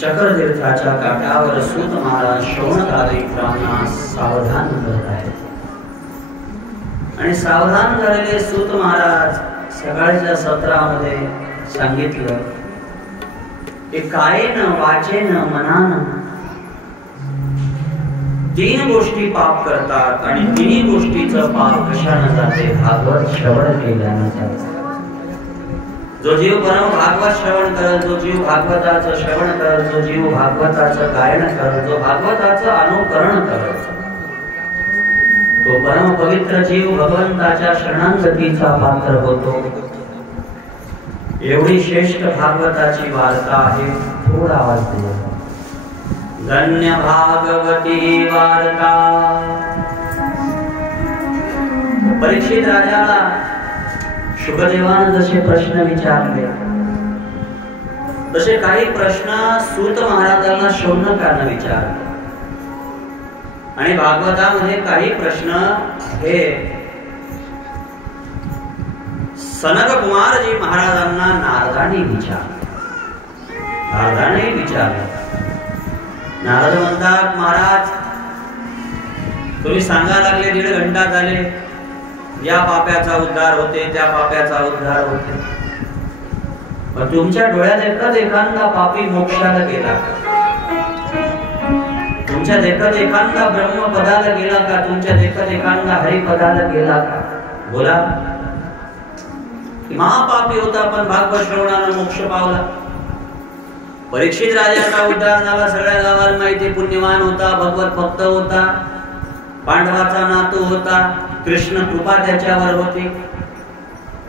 चक्रतीर्थाच्या काठावर सूत महाराज श्रवणकालिकांना सावधान करत आहेत. आणि सावधान झालेले सूत महाराज सकाळच्या सत्रामध्ये सांगितलं की कायेन वाचेन मनान तीन गोष्टी पाप करतात आणि तिन्ही गोष्टीचं पाप कशानं जाते? भागवत श्रवण केल्यानं जाते. जो जीव परम भागवत श्रवण करल, जो जीव भागवताचं श्रवण करल, जो जीव भागवताचं गायन करल, जो भागवताचं अनुकरण करल, तो परम पवित्र जीव भगवंताच्या शरणागतीचा पात्र होतो. एवढी श्रेष्ठ भागवताची वार्ता आहे. थोडा आवाज दिला. धन्य भागवती वार्ता. परीक्षित राजाला शुकदेवानं जसे प्रश्न विचारले तसे काही प्रश्न सूत महाराजांना शौनकानं विचारले. आणि भागवतामध्ये काही प्रश्न हे सनक कुमारजी महाराजांना नारदाने विचारले. नारद म्हणतात, महाराज तुम्ही सांगा लागले 1.5 घंटा झाले, या पाप्याचा उद्धार होते, त्या पाप्याचा उद्धार होते, पण तुमच्या डोळ्यात एकच एखादा पापी मोक्षाला गेला का? तुमच्या देखत एखादा ब्रह्मपदाला गेला का? तुमच्या देखत एखादा हरिपदाला गेला का? बोला. महापापी होता पण भागवत श्रवणानं मोक्ष पावला. परीक्षित राजाचा उद्धार झाला. सगळ्या गावाला माहिती, पुण्यवान होता, भगवत भक्त होता, पांडवाचा नातू होता, कृष्ण कृपा त्याच्यावर होती.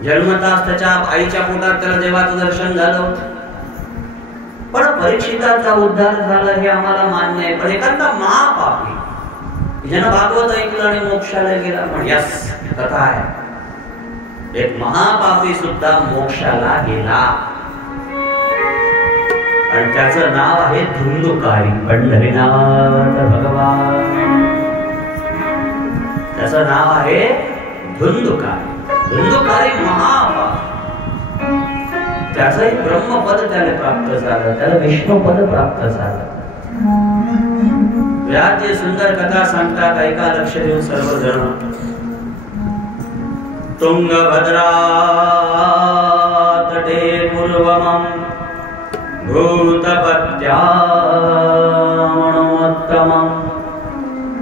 जन्मताच त्याच्या आईच्या पोटात त्याला देवाचं दर्शन झालं. पण परीक्षिताचा उद्धार झाला हे आम्हाला मान्य आहे. पण एखादा महापापी ज्यानं भागवत ऐकलं आणि मोक्षाला गेला, पण यस कथा आहे, एक महापापी सुद्धा मोक्षाला गेला आणि त्याचं नाव आहे धुंदुकारी. पंढरीनाथ भगवान, त्याचं नाव आहे धुंदुकारी. धुंदुकारी महापापी. त्याचंही ब्रह्मपद त्याला प्राप्त झालं, त्याला विष्णुपद प्राप्त झालं. व्यास सुंदर कथा सांगतात, ऐका लक्ष देऊन सर्वजण. तुंगभद्रा तटे पूर्वमं भूतपत्यामणोत्तमं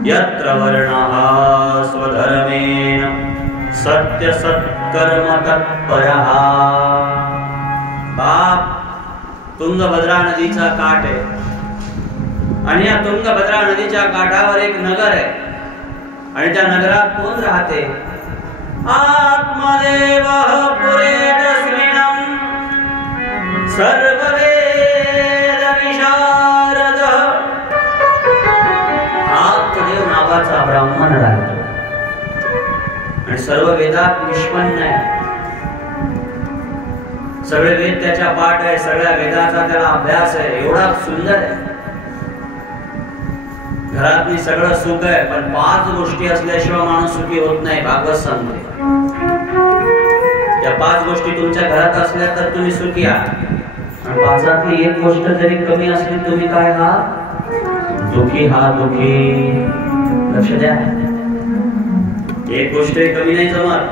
यत्र वर्णः स्वधर्मेण सत्य सत्कर्म तत्परः. बाप, तुंगभद्रा नदीचा काठ आहे आणि या तुंगभद्रा नदीच्या काठावर एक नगर आहे आणि त्या नगरात कोण राहते? आत्मदेवः पुरे तस्मिनं सर्ववेद विशारदः. आत्मदेव नावाचा ब्राह्मण राहतो आणि सर्व वेदात निष्पन्न आहे. सगळे वेद त्याच्या पाठ आहे, सगळ्या वेदाचा त्याला अभ्यास आहे. एवढा सुंदर आहे. घरातली सगळं सुख आहे, पण 5 गोष्टी असल्याशिवाय माणूस सुखी होत नाही. भागवत सांगते त्या 5 गोष्टी तुमच्या घरात असल्या तर तुम्ही सुखी आहात. आणि 5तली एक गोष्ट जरी कमी असली तुम्ही काय आहात? दुखी हा दुखी. लक्ष द्या, एक गोष्ट कमी नाही जमत.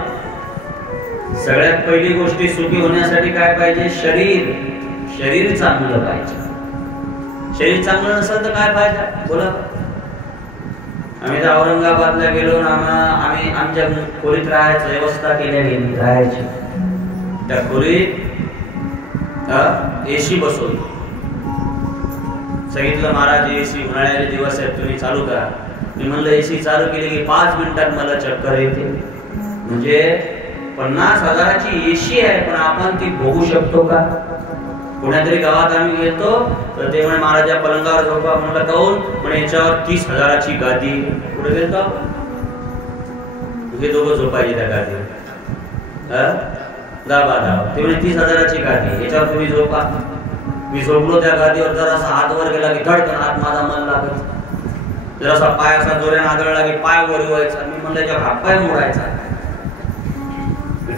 सगळ्यात पहिली गोष्टी सुखी होण्यासाठी काय पाहिजे? शरीर चांगलं पाहिजे. शरीर चांगलं नसेल तर काय फायदा? बोला. आम्ही तर औरंगाबादला गेलो ना, आम्ही आमच्या खोलीत राहायचं व्यवस्था केल्या गेली राहायची. त्या खोलीत एसी बसवली. सांगितलं महाराज एसी उन्हाळ्याचे दिवस आहेत, तुम्ही चालू करा. मी म्हणलं एसी चालू केली की 5 मिनिटात मला चक्कर येते. म्हणजे 50,000ची एसी आहे, पण आपण ती भोगू शकतो का? पुण्यातरी गावात आम्ही गेलो तर ते म्हणे महाराजा पलंगावर झोपा. म्हणलं काऊन? म्हणे याच्यावर 30,000ची गादी. कुठे गेलो? तुझे दोघं झोपायचे त्या गादीवर. दाबा. ते म्हणे 30,000ची गादी, याच्यावर तुम्ही झोपा. मी झोपलो त्या गादीवर. जरासा हात वर गेला की धडकन हात माझा मन लागायचा. जरासा पाय असा जोऱ्याने आदळला की पाय वर व्हायचा. मी म्हणलं याच्यावर हातपाय मोडायचा.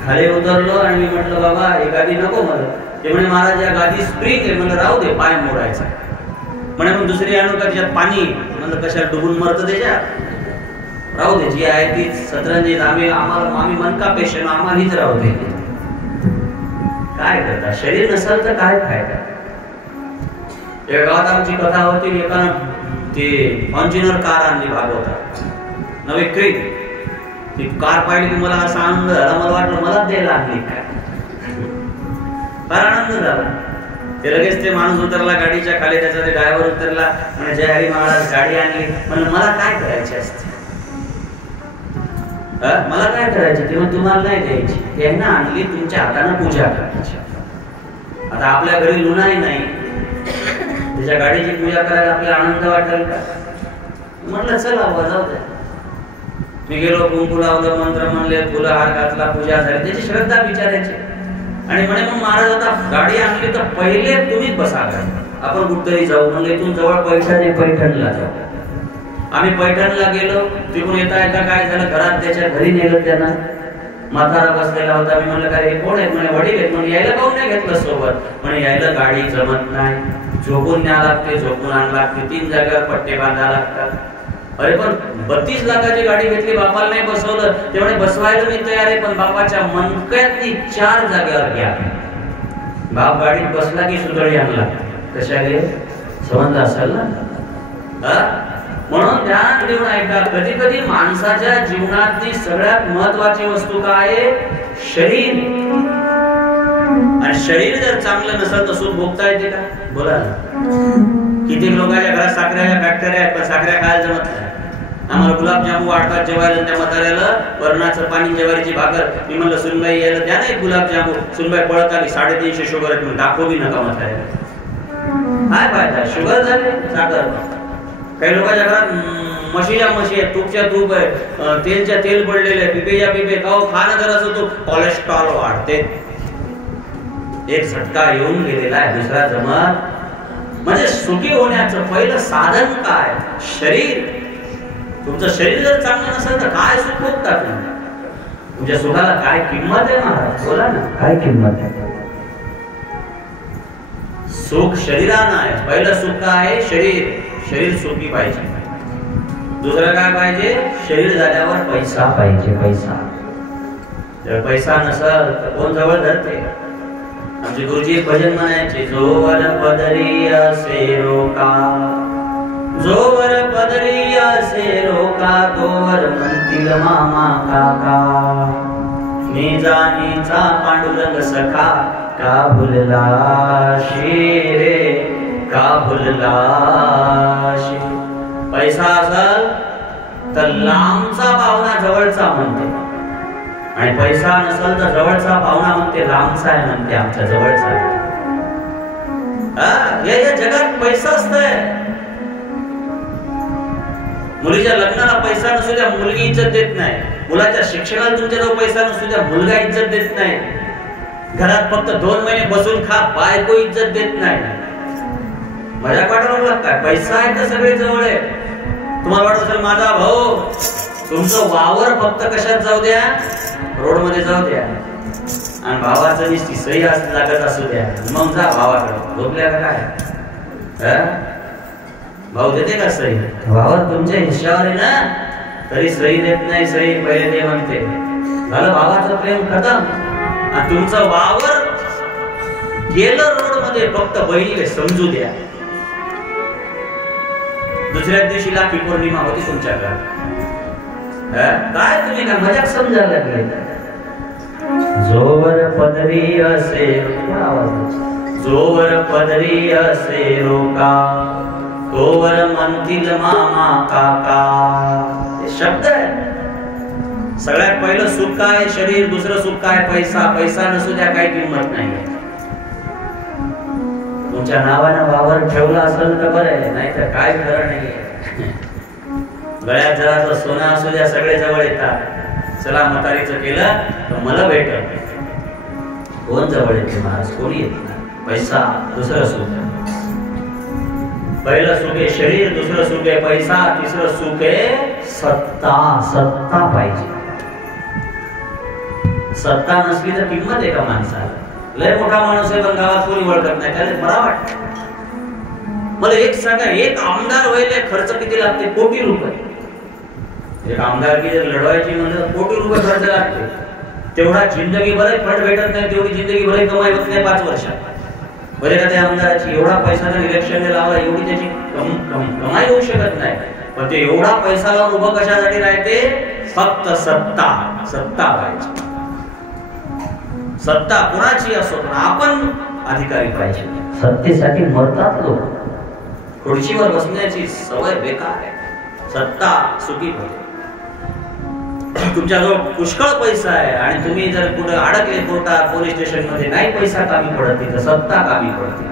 खाली उतरलो आणि मी म्हटलं बाबा ही गादी नको मला. ते म्हणे महाराज या गादी स्प्रिंग आहे. म्हणलं राहू दे, पाय मोडायचा. म्हणे मग दुसरी आणू का त्याच्यात पाणी? म्हणलं कशाला डुबून मरतं त्याच्यात, राहू दे, जी आहे ती सतरंजीत आम्ही मनका पेशंट आम्हाला हीच राहू दे. काय करता, शरीर नसेल तर काय फायदा. एका गावात आमची कथा होती, एकानं ते फॉर्च्युनर कार आणली भागवतात नवी क्रीक. ती कार पाहिली की मला असा आनंद झाला, मला वाटलं मलाच द्यायला आणली काय, फार आनंद झाला. ते लगेच ते माणूस उतरला गाडीच्या खाली, त्याचा ते ड्रायव्हर उतरला, म्हणजे जय हरी महाराज गाडी आणली. म्हणलं मला काय करायची असते, मला काय करायची ते, मग तुम्हाला नाही द्यायची, यांना आणली तुमच्या हाताने पूजा करायची. आता आपल्या घरी लुणाही नाही, त्याच्या गाडीची पूजा करायला आपल्याला आनंद वाटेल का? म्हटलं चला जाऊ द्या. मी गेलो, कुंकू लावलं, मंत्र म्हणले, फुलं हार घातला, पूजा झाली, त्याची श्रद्धा विचारायची. आणि म्हणे मग महाराज आता गाडी आणली तर पहिले तुम्हीच बसा, आपण कुठतरी जाऊ. म्हणजे इथून जवळ पैठणला जाऊ. आम्ही पैठणला गेलो. तिकडून येता येता काय झालं, घरात त्याच्या घरी नेलं त्यांना. म्हातारा बसलेला होता. मी म्हणलं काय कोण आहेत? म्हणे वडील आहेत. म्हणजे यायला काऊन नाही घेतलं सोबत? म्हणे यायला गाडी जमत नाही, झोपून न्यावं लागते, झोपून आणावं लागते, 3 जागेवर पट्टे बांधावं लागतात. अरे पण 32 लाखाची गाडी घेतली, बापाला नाही बसवलं. तेवढे बसवायला मी तयार आहे, पण बापाच्या मनक्यातली 4 जागेवर घ्या. बाप गाडीत बसला की सुतळी आणला. कशा गे समजलं असेल ना. म्हणून ध्यान देऊन ऐका, कधी कधी माणसाच्या जीवनातली सगळ्यात महत्वाची वस्तू काय आहे? शरीर. आणि शरीर जर चांगलं नसेल तर सुख भोगता येते का? बोला ना. किती लोकांच्या घरात साखरेच्या फॅक्टरी आहेत, पण साखऱ्या खायला जमत नाही. आम्हाला गुलाबजामू वाढतात जेवायला, त्या म्हाताऱ्याला वरणाचं पाणी, ज्वारीची भाकर. मी म्हणलं सुनबाई यायला द्या ना एक गुलाबजामू. सुनबाई पळत आली, 350 शुगर आहे. म्हणून दाखवू बी नका म्हाताऱ्याला. काय फायदा, शुगर झाली, साखर. काही लोकांच्या घरात म्हशीच्या म्हशी आहे, तूपच्या तूप आहे, तेलच्या तेल पडलेले, पिपेच्या पिपे. खाणं जर असं तो कोलेस्ट्रॉल वाढते. एक झटका येऊन गेलेला आहे, दुसरा जमत. म्हणजे सुखी होण्याचं पहिलं साधन काय? शरीर. तुमचं शरीर जर चांगलं नसेल तर काय सुख भोगता तुम्ही? तुमच्या सुखाला काय किंमत आहे महाराज? बोला ना, काय किंमत आहे? सुख शरीरानं आहे. पहिलं सुख काय आहे? शरीर. शरीर सुखी पाहिजे. दुसरं काय पाहिजे? शरीर झाल्यावर पैसा पाहिजे. पैसा. जर पैसा नसेल तर कोण जवळ धरते? आमचे गुरुजी भजन म्हणायचे, जोवर पदरी असे रोका, जोवर पदरी असे रोका, तोवर म्हणतील मामा काका. मी जाणीचा पांडुरंग सखा, का भुललाशी रे, का भुललाशी. पैसा असेल तर लांबचा पाहुणा जवळचा म्हणते, आणि पैसा नसेल तर जवळचा पाहुणा म्हणते लांबचा आहे, म्हणते आमच्या जवळचा आहे. या जगात पैसा असतोय. मुलीच्या लग्नाला पैसा नसू द्या, मुलगी इज्जत देत नाही. मुलाच्या शिक्षणाला तुमच्याजवळ पैसा नसू द्या, मुलगा इज्जत देत नाही. घरात फक्त 2 महिने बसून खा, बायको इज्जत देत नाही. मजा वाटवलं काय? पैसा आहे तर सगळे जवळ आहे. तुम्हाला वाटत असेल माझा भाऊ, तुमचं वावर फक्त कशात जाऊ द्या, रोड मध्ये जाऊ द्या, आणि भावाचं नुसती सही लागत असू द्या, मग जा भावाकडे. झोपल्या का काय? भाऊ देते का सही? वावर तुमच्या हिश्श्यावर आहे ना, तरी सही देत नाही. सही पहिले ते म्हणते. झालं भावाचं प्रेम खतम. आणि तुमचं वावर गेलं रोड मध्ये, फक्त बहिणीला समजू द्या. दुसऱ्या दिवशी लाखी पौर्णिमा होती तुमच्याकडे. काय तुम्ही काय मजाक समजायला लागले? जोवर पदरी असे, जोवर पदरी असे रोका, तोवर म्हणतील मामा काका. हे शब्द आहे. सगळ्यात पहिलं सुख काय? शरीर. दुसरं सुख काय? पैसा. पैसा नसू द्या, काही किंमत नाही. तुमच्या नावानं वावर ठेवला असेल तर बरं आहे, नाही तर काय खरं नाहीये. गळ्यात जरा सोनं असू द्या, सगळे जवळ येतात. चला म्हातारीचं केलं तर मला भेटत. कोण जवळ येते महाराज? कोणी येत नाही. पैसा. दुसरं सुख. पहिलं सुख आहे शरीर, दुसरं सुख आहे पैसा, तिसरं सुख आहे सत्ता. सत्ता पाहिजे. सत्ता नसली तर किंमत आहे का माणसाला? लय मोठा माणूस आहे पण गावात कोणी ओळखत नाही, त्याला बरा वाटत. मला एक सांगा, एक आमदार व्हायला खर्च किती लागते? कोटी रुपये. एक आमदारकी जर लढवायची म्हणजे कोटी रुपये खर्च लागते. तेवढा जिंदगी भर फंड भेटत नाही, तेवढी जिंदगी भर कमाई होत नाही 5 वर्षात. बरे का त्या आमदाराची एवढा पैसा जर इलेक्शनला लावला, एवढी त्याची कमाई होऊ शकत नाही. पण ते एवढा पैसा लावून उभं कशासाठी राहते? फक्त सत्ता. सत्ता पाहिजे. सत्ता कुणाची असो पण आपण अधिकारी पाहिजे. सत्तेसाठी मरतात लोक. खुर्चीवर बसण्याची सवय बेकार आहे. सत्ता सुखी होते. तुमच्याजवळ पुष्कळ पैसा आहे आणि तुम्ही जर कुठे अडकले कोर्टात, पोलीस स्टेशन मध्ये, नाही पैसा कामी पडत, तिथं सत्ता कामी पडते.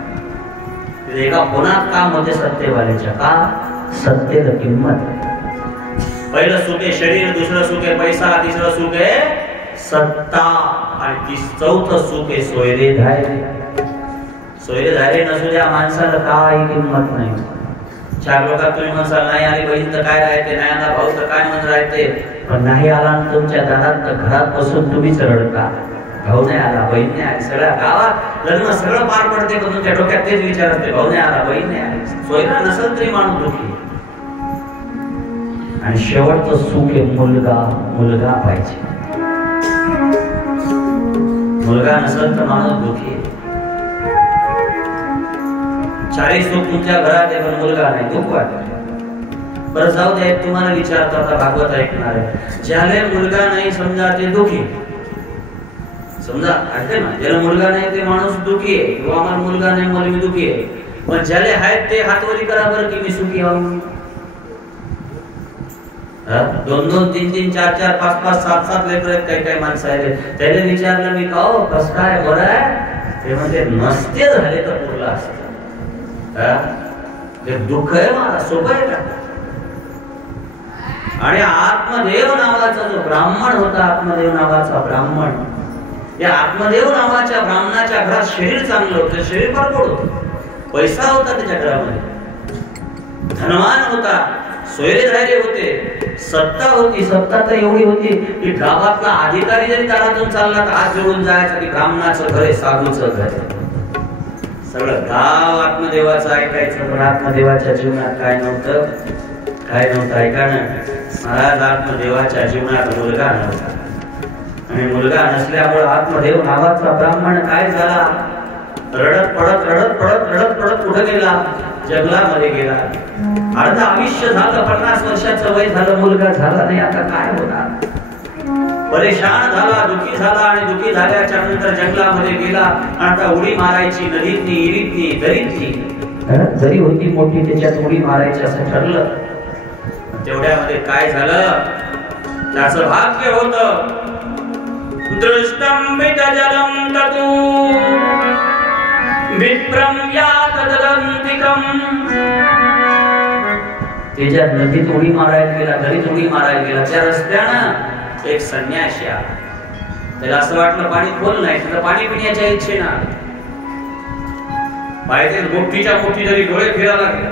एका कोणात काम होते सत्तेवाल्याच्या? का? सत्तेला किंमत. पहिलं सुख आहे शरीर, दुसरं सुख आहे पैसा, तिसरं सुख आहे सत्ता आणि चौथं सुख आहे सोयरे धायरे. सोयरे धायरे नसू द्या माणसाला काही किंमत नाही. 4 लोकात तुम्ही म्हणसाल नाही आली बहीण तर काय राहते, नाही आला भाऊ तर काय म्हणून राहते, पण नाही आला तुमच्या दारात तर घरात बसून तुम्हीच रडता. भाऊ नाही आला, बहीण नाही आली. सगळ्या गावात लग्न सगळं पार पडते, पण तुमच्या डोक्यात तेच विचार असते, भाऊ नाही आला, बहीण नाही आली. सोयरा नसेल तरी माणूस दुखी. आणि शेवटचं सुख आहे मुलगा. मुलगा पाहिजे. मुलगा नसेल तर माणूस दुखी. चारही सुख तुमच्या घरात आहे पण मुलगा नाही, दुःख वाटत. बरं जाऊ दे, तुम्हाला विचारतो आता भागवत ऐकणार आहे. ज्याला मुलगा नाही समजा ते दुखी. समजा ऐकते ना, ज्याला मुलगा नाही ते माणूस दुखी आहे, किंवा आम्हाला मुलगा नाही मला मी दुखी आहे. पण ज्याले आहेत ते हातवरी करा बरं की मी सुखी आहो. 2-2, 3-3, 4-4, 5-5, 7-7 लेकर आहेत काही काही माणसं आहेत. त्याने विचारलं मी का हो कसं काय बरं आहे? ते म्हणजे नसते झाले तर पुरला असत. दुःख आहे मला, सोपं आहे का? आणि आत्मदेव नावाचा जो ब्राह्मण होता, आत्मदेव नावाचा ब्राह्मण, या आत्मदेव नावाच्या ब्राह्मणाच्या घरात शरीर चांगलं होतं, शरीर फार गोड होतं, पैसा होता त्याच्या घरामध्ये, धनवान होता, सोयरे धायरे होते, सत्ता होती. सत्ता तर एवढी होती की गावातला अधिकारी जरी दारातून चालला तर हात जोडून जायचा की ब्राह्मणाचं घर आहे, साधूचं घर आहे. सगळं गाव आत्मदेवाचं ऐकायचं. पण आत्मदेवाच्या जीवनात काय नव्हतं, काय नव्हतं. ऐका ना महाराज, आत्मदेवाच्या जीवनात मुलगा नव्हता. आणि मुलगा नसल्यामुळे आत्मदेव नावाचा ब्राह्मण काय झाला? रडत पडत कुठे गेला? जंगलामध्ये गेला. अर्ध आयुष्य झालं, 50 वर्षाचं वय झालं, मुलगा झाला नाही. आता काय होणार? परेशान झाला, दुःखी झाला. आणि दुःखी झाल्याच्या नंतर जंगलामध्ये गेला. आता उडी मारायची नदीतनी, इरीतनी, दरीतनी. दरी होती मोठी, त्याच्यात उडी मारायची असं ठरलं. तेवढ्यामध्ये काय झालं? त्याचं भाग्य होतं. दृष्टं वितजलं ततु विप्रं यात ददन्तिकं. त्याच्या नदीत उडी मारायला गेला, दरीत उडी मारायला गेला. त्या रस्त्यानं एक संन्यासी आला. त्याला असं वाटलं पाणी खोल नाही, त्याला पाणी पिण्याच्या इच्छेना पाहिजे मोठीच्या मोठी जरी डोळे फिरायला लागले.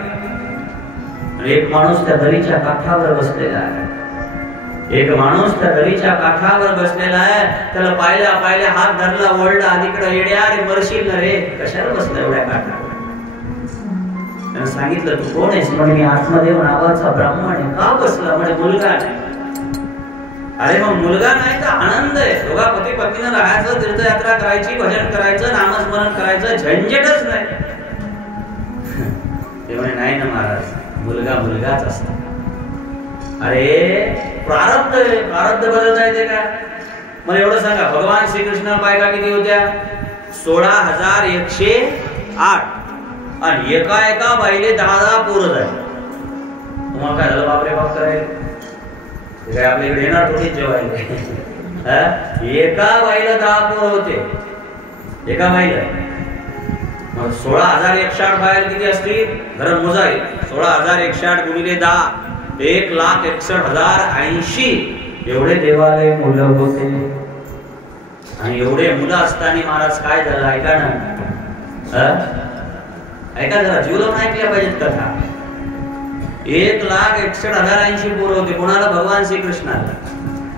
आणि एक माणूस त्या दरीच्या काठावर बसलेला आहे. एक माणूस त्या दरीच्या काठावर बसलेला आहे. त्याला पाहिल्या हात धरला, ओढला, अलीकडे येड्या रे, मरशील ना रे, कशाला बसला एवढ्या काठावर? त्यानं सांगितलं तू कोण आहेस? म्हणजे मी आत्मदेव नावाचा ब्राह्मण आहे. का बसला? म्हणजे मुलगा नाही. अरे मग मुलगा नाही तर आनंद आहे. दोघा पती पत्नीनं राहायचं, तीर्थयात्रा करायची, भजन करायचं, नामस्मरण करायचं, झंझटच नाही. ते म्हणे नाही ना महाराज, मुलगा मुलगाच असतो. अरे प्रारब्ध आहे, प्रारब्ध बदलता येते का? मला एवढं सांगा, भगवान श्रीकृष्ण बायका किती होत्या? 16,108. आणि एका बाईले 10 पोरं झाली. तुम्हाला काय झालं? बापरे बाप करायला काय आपल्या इकडे येणार थोडीच जेवायला. एका बाईला 10 पोरं होते, एका बाईला. मग 16,108 बाहेर किती असतील? घर मोजाय. 16,108 गुणिले 10, 1,61,080 एवढे देवालय मुलं होते. आणि एवढे मुलं असताना महाराज काय झालं? ऐका ना, ऐका जरा, जीव लावून ऐकल्या पाहिजेत कथा. 1,61,080 पोरं होते. कोणाला? भगवान श्रीकृष्णाला.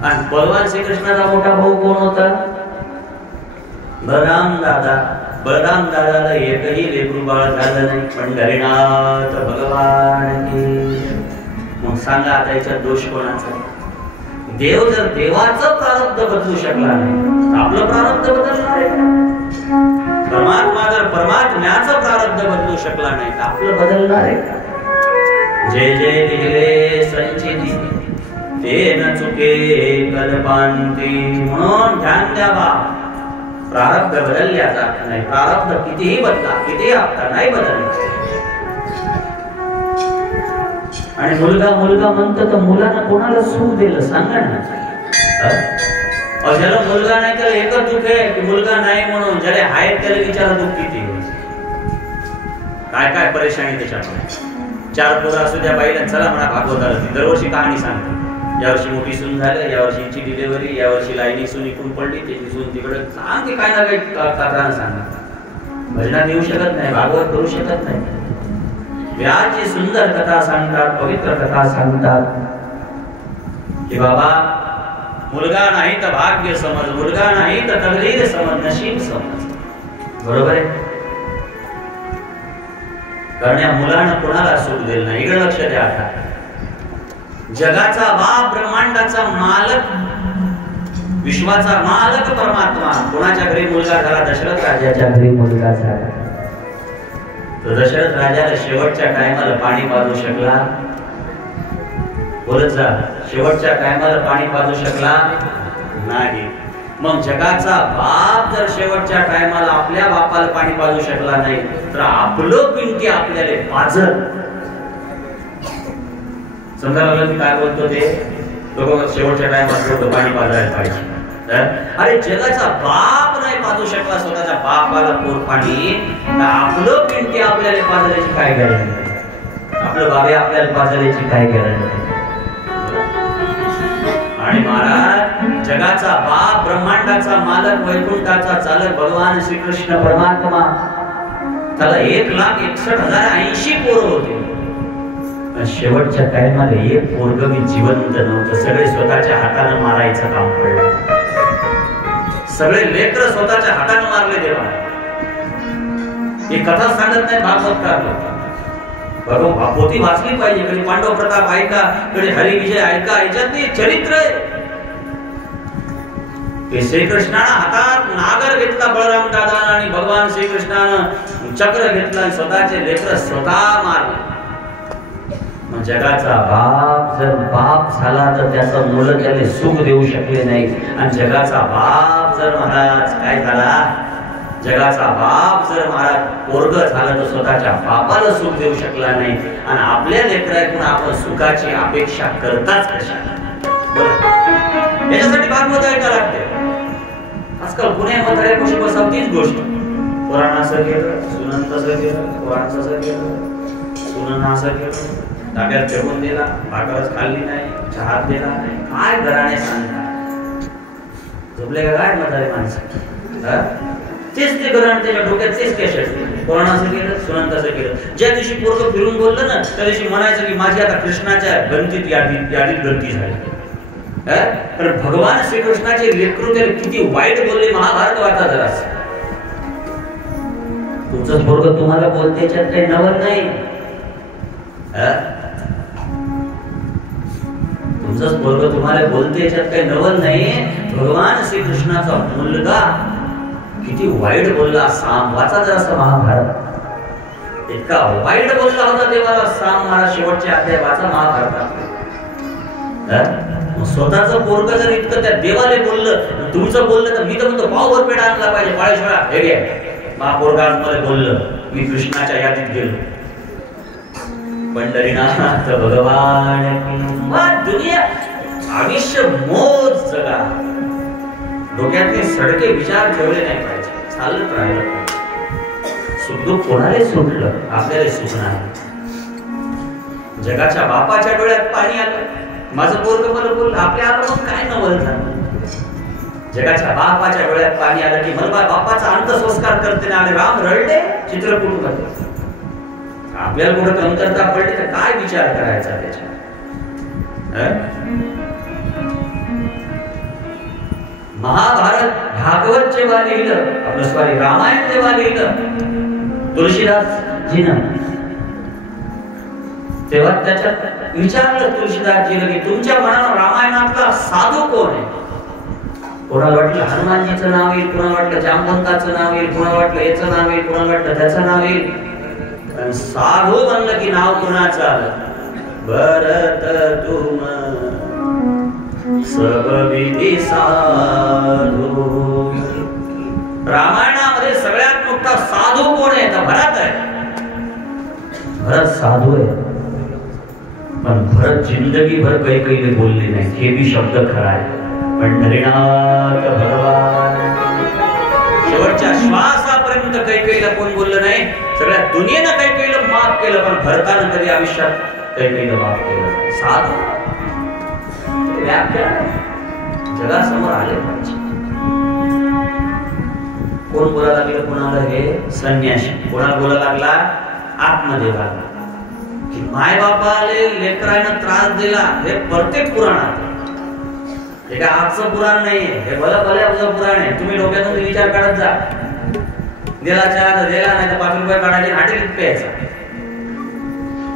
आणि भगवान श्रीकृष्णाचा मोठा भाऊ कोण होता? बलराम दादा. बलराम दादाला एकही लेकरू बाळ झालं नाही. पंढरीनाथ भगवान की. मग सांगा आता याच्यात दोष कोणाचा? देव जर देवाचं प्रारब्ध बदलू शकला नाही, आपलं प्रारब्ध बदलणार आहे का? परमात्मा जर परमात्म्याचं प्रारब्ध बदलू शकला नाही तर आपलं बदलणार आहे का? जय जय लिहिले संचिती ते न चुके कल्पांती. म्हणून ध्यान द्यावा, प्रारब्ध बदलल्या जात नाही. प्रारब्ध कितीही बदला, कितीही आपला नाही बदलणार. आणि मुलगा मुलगा म्हणतो तर मुलांना कोणाला सुख दिलं सांगा ना. ज्याला मुलगा नाही त्याला एकच दुःख आहे की मुलगा नाही म्हणून. ज्याला आहेत त्याला विचारा दुःख किती, काय काय परेशानी त्याच्यामध्ये. 4 पोरं असू द्या बाईला, चला म्हणा भागवताला ती दरवर्षी कहाणी सांगते. यावर्षी मोठी सून झालं, यावर्षीची डिलिव्हरी, यावर्षी लाईनी सून इकडून पडली, त्याची सून तिकडे सांगते काय ना काही कारण सांगतात. भजनात येऊ शकत नाही, भागवत करू शकत नाही. व्याची सुंदर कथा सांगतात, पवित्र कथा सांगतात की बाबा मुलगा नाही तर भाग्य समज, मुलगा नाही तर तकदीर समज, नशीब समज. बरोबर आहे. कारण या मुलानं कोणाला सुख दिलं नाही. इकडे लक्ष द्या. आता जगाचा बाप, ब्रह्मांडाचा मालक, विश्वाचा मालक परमात्मा कोणाच्या घरी मुलगा झाला? दशरथ राजाच्या घरी मुलगा झाला. तो दशरथ राजाला शेवटच्या टायमाला पाणी पाजू शकला? बोलत जा. शेवटच्या टायमाला पाणी पाजू शकला नाही. मग जगाचा बाप जर शेवटच्या टायमाला आपल्या बापाला पाणी पाजू शकला नाही तर आपलं पिंकी आपल्याला पाजल. समजा लागलं मी काय बोलतो ते. लोक शेवटच्या टायमाला पाणी पाजायला पाहिजे. अरे जगाचा बाप नाही पाजू शकला स्वतःच्या बापाला पोर पाणी, तर आपलं पिंकी आपल्याला पाजल्याची काय गरज? आपलं बाबे आपल्याला पाजल्याची काय गरज? आणि महाराज जगाचा बाप, ब्रह्मांडाचा मालक, वैकुंठाचा चालक भगवान श्रीकृष्ण परमात्मा, त्याला 1,61,080 पोरं होते. शेवटच्या टायमाला एक पोरग मी जिवंत नव्हतं. सगळे स्वतःच्या हाताने मारायचं काम पडलं. सगळे लेकर स्वतःच्या हाताने मारले देवा. ही कथा सांगत नाही भागवतकार लोक. बरोबर पोथी वाचली पाहिजे. कधी पांडव प्रताप ऐका, कधी हरिविजय ऐका. याच्यात चरित्र आहे. श्रीकृष्णानं हातात नागर घेतला बळराम दादा, आणि भगवान श्रीकृष्णानं चक्र घेतला आणि स्वतःचे लेकर स्वतः मारले. जगाचा बाप जर बाप झाला तर त्याचा मुलं त्याला सुख देऊ शकले नाही. आणि जगाचा बाप जर महाराज काय झाला, जगाचा बाप जर महाराज पोरग झाला तर स्वतःच्या बापाला सुख देऊ शकला नाही. आणि आपल्या लेकराकडून आपण सुखाची अपेक्षा करताच कशाला? याच्यासाठी भागवत ऐकायला लागते. आजकाल पुण्यामध्ये कशी बसाव तीच गोष्ट. पुराण असं केलं, सुनंत असं केलं, पुराण असं केलं, सुनन असं केलं, ताब्यात ठेवून दिला, भाकरच खाल्ली नाही, चहा दिला नाही. काय घराने सांगतात? झोपले का काय म्हातारे माणसं? तेच ते घराने त्याच्या डोक्यात तेच केशट. पुराण असं केलं, सुनंत असं केलं. ज्या दिवशी पोरग फिरून बोललं ना त्या दिवशी म्हणायचं की माझी आता कृष्णाच्या गणतीत यादीत गणती झाली. कारण भगवान श्रीकृष्णाचे लेकरू त्याला किती वाईट बोलले महाभारत वाचा जरा. तुमचं पोरग तुम्हाला बोलते याच्यात काही नवल नाही. तुमचंच पोरग तुम्हाला बोलते याच्यात काही नवल नाही. भगवान श्रीकृष्णाचा मुलगा किती वाईट बोलला साम. वाचा जरासा महाभारत. इतका वाईट बोलला होता देवाला साम महाराज. शेवटचे अध्याय वाचा महाभारतात. स्वतःच पोरग जर इतकं त्या देवाले बोललं, तुमचं बोललं तर मी तर म्हणतो पावभर पेढा आणला पाहिजे. पाळेश्वरा हे घे, मा पोरगा आज मला बोललं, मी कृष्णाच्या यादीत गेलो. पंढरीनाथ भगवान. दुनिया आयुष्य मोज जगा. डोक्यातले सडके विचार ठेवले नाही पाहिजे. चालत राहिलं. सुखदुःख कोणाला सुटलं? आपल्याला सुखणार. जगाच्या बापाच्या डोळ्यात पाणी आलं. माझं पोरग मला बोललं, आपल्या आता मग काय नवल झालं? जगाच्या बापाच्या डोळ्यात पाणी आलं की मला बापाचा अंत्यसंस्कार करते आले. राम रडले चित्रकूटमध्ये. आपल्याला कुठं कमतरता पडली तर काय विचार करायचा त्याच्या? महाभारत भागवत जेव्हा लिहिलं, आपलं सॉरी रामायण जेव्हा लिहिलं तुळशीदासजीनं, तेव्हा त्याच्यात विचारलं तुळशीदासजीनं की तुमच्या मनात रामायणातला साधू कोण आहे? कोणाला वाटलं हनुमानजीचं नाव येईल, कोणाला वाटलं जांबवंताचं नाव येईल, कोणाला वाटलं याचं नाव येईल, कोणाला वाटलं त्याचं नाव येईल. पण साधू म्हणलं की नाव कोणाचं आलं? भरत तुम सब विधी साधू. रामायणामध्ये सगळ्यात मोठा साधू कोण आहे? तर भरत आहे. भरत साधू आहे, पण भरत जिंदगीभर काही बोलले नाही, हे बी शब्द खरा आहे. पंढरीनाथ भगवान शेवटच्या श्वासापर्यंत कैकेयीला कोण बोललं नाही. सगळ्या दुनियेनं कैकेयीला माफ केलं, पण भरतानं कधी आयुष्यात कैकेयीला माफ केलं. साधू व्याख्या जगासमोर आले पाहिजे. कोण बोलायला लागलं कोणाला? हे संन्यासी. कोणाला बोलायला लागला? आत्मदेवाला. माय बापाले लेकरानं त्रास दिला, हे प्रत्येक पुराणात. हे काय आजचं पुराण नाहीये, हे भलं पुराण आहे. तुम्ही डोक्यातून विचार काढत जा. दिला चहा दिला, नाही तर 5 रुपये काढायचे, हाटेलीत प्यायचा.